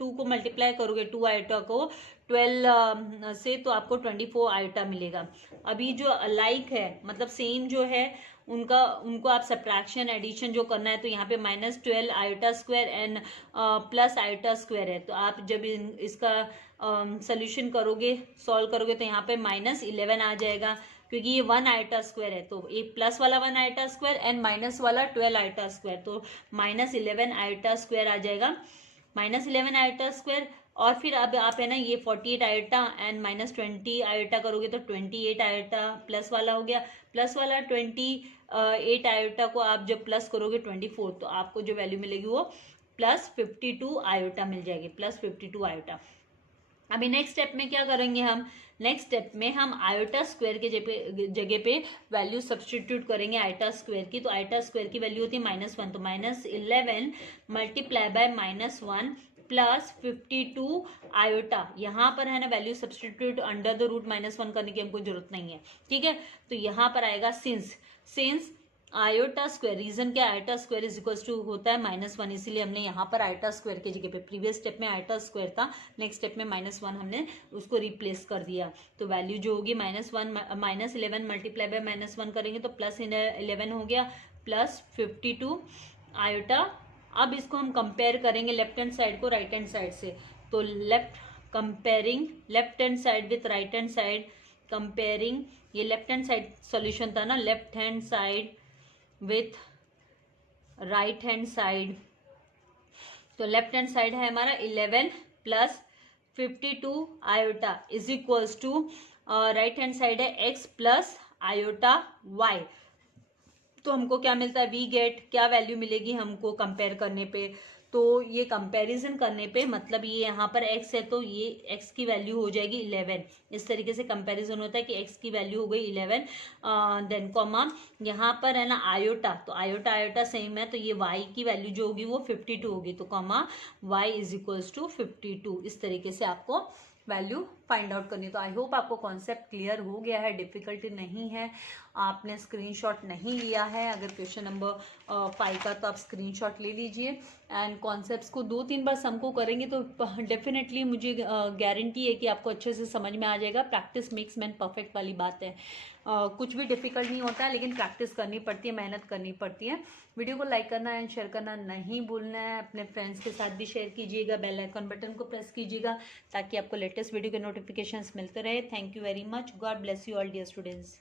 2 को मल्टीप्लाई करोगे 2 आयोटा को 12 से, तो आपको 24 आयोटा मिलेगा। अभी जो लाइक है मतलब सेम जो है उनको आप सब्ट्रैक्शन एडिशन जो करना है, तो यहाँ पे -12 iota square and plus iota square है, तो आप जब इसका सोल्यूशन करोगे सॉल्व करोगे तो यहाँ पे -11 आ जाएगा, क्योंकि ये 1 आयोटा स्क्वायर है, तो एक प्लस वाला 1 आयोटा स्क्वायर एंड माइनस वाला 12 आयोटा स्क्वायर, तो -11 आयोटा स्क्वायर आ जाएगा, -11 आयोटा स्क्वायर। और फिर अब आप है ना ये 48 आयोटा एंड -20 आयोटा करोगे तो 28 आयोटा प्लस वाला हो गया, प्लस वाला 28 आयोटा को आप जब प्लस करोगे 24, तो आपको जो वैल्यू मिलेगी वो +52 आयोटा मिल जाएगी, +52 आयोटा। अभी नेक्स्ट स्टेप में क्या करेंगे हम, नेक्स्ट स्टेप में हम आयोटा स्क्वायर के जगह पे वैल्यू सब्स्टिट्यूट करेंगे आयोटा स्क्वायर की, तो आयोटा स्क्वायर की वैल्यू होती है -1, तो -11 मल्टीप्लाई बाय -1 +52 आयोटा, यहाँ पर है ना value substitute under the root -1 करने की हमको जरूरत नहीं है, ठीक है। तो यहाँ पर आएगा सिंस आयोटा स्क्वायर, रीजन क्या, iota square is equals to होता है -1, इसीलिए हमने यहाँ पर आयोटा स्क्वायर के जगह पे, प्रीवियस स्टेप में आयोटा स्क्वायर था, नेक्स्ट स्टेप में -1 हमने उसको रिप्लेस कर दिया, तो वैल्यू जो होगी -11 मल्टीप्लाई बाय -1 करेंगे तो +11 हो गया, +52 आयोटा। अब इसको हम कंपेयर करेंगे लेफ्ट हैंड साइड को राइट हैंड साइड से, तो comparing left hand side with right hand side, comparing, ये लेफ्ट हैंड साइड सॉल्यूशन था ना, left hand side with right hand side, तो लेफ्ट हैंड साइड है हमारा 11 + 52 iota is equals to right hand side है x + iota y, तो हमको क्या मिलता है, वी गेट क्या वैल्यू मिलेगी हमको कंपेयर करने पे, तो ये कंपैरिजन करने पे मतलब ये यहाँ पर x है तो ये x की वैल्यू हो जाएगी 11। इस तरीके से कंपैरिजन होता है कि x की वैल्यू हो गई 11, देन कॉमा यहाँ पर है ना आयोटा, तो आयोटा आयोटा सेम है तो ये y की वैल्यू जो होगी वो 52 होगी, तो comma y is equals to 52। इस तरीके से आपको वैल्यू फाइंड आउट करनी। तो आई होप आपको कॉन्सेप्ट क्लियर हो गया है, डिफिकल्टी नहीं है। आपने स्क्रीनशॉट नहीं लिया है अगर क्वेश्चन नंबर 5 का, तो आप स्क्रीनशॉट ले लीजिए एंड कॉन्सेप्ट्स को 2-3 बार समको करेंगे तो डेफिनेटली मुझे गारंटी है कि आपको अच्छे से समझ में आ जाएगा। प्रैक्टिस मेक्स मैन परफेक्ट वाली बात है। कुछ भी डिफिकल्ट नहीं होता है, लेकिन प्रैक्टिस करनी पड़ती है, मेहनत करनी पड़ती है। वीडियो को लाइक करना एंड शेयर करना नहीं भूलना है। अपने फ्रेंड्स के साथ भी शेयर कीजिएगा, बेल आइकन बटन को प्रेस कीजिएगा ताकि आपको लेटेस्ट वीडियो के नोटिफिकेशंस मिलते रहे। Thank you very much. God bless you all dear students.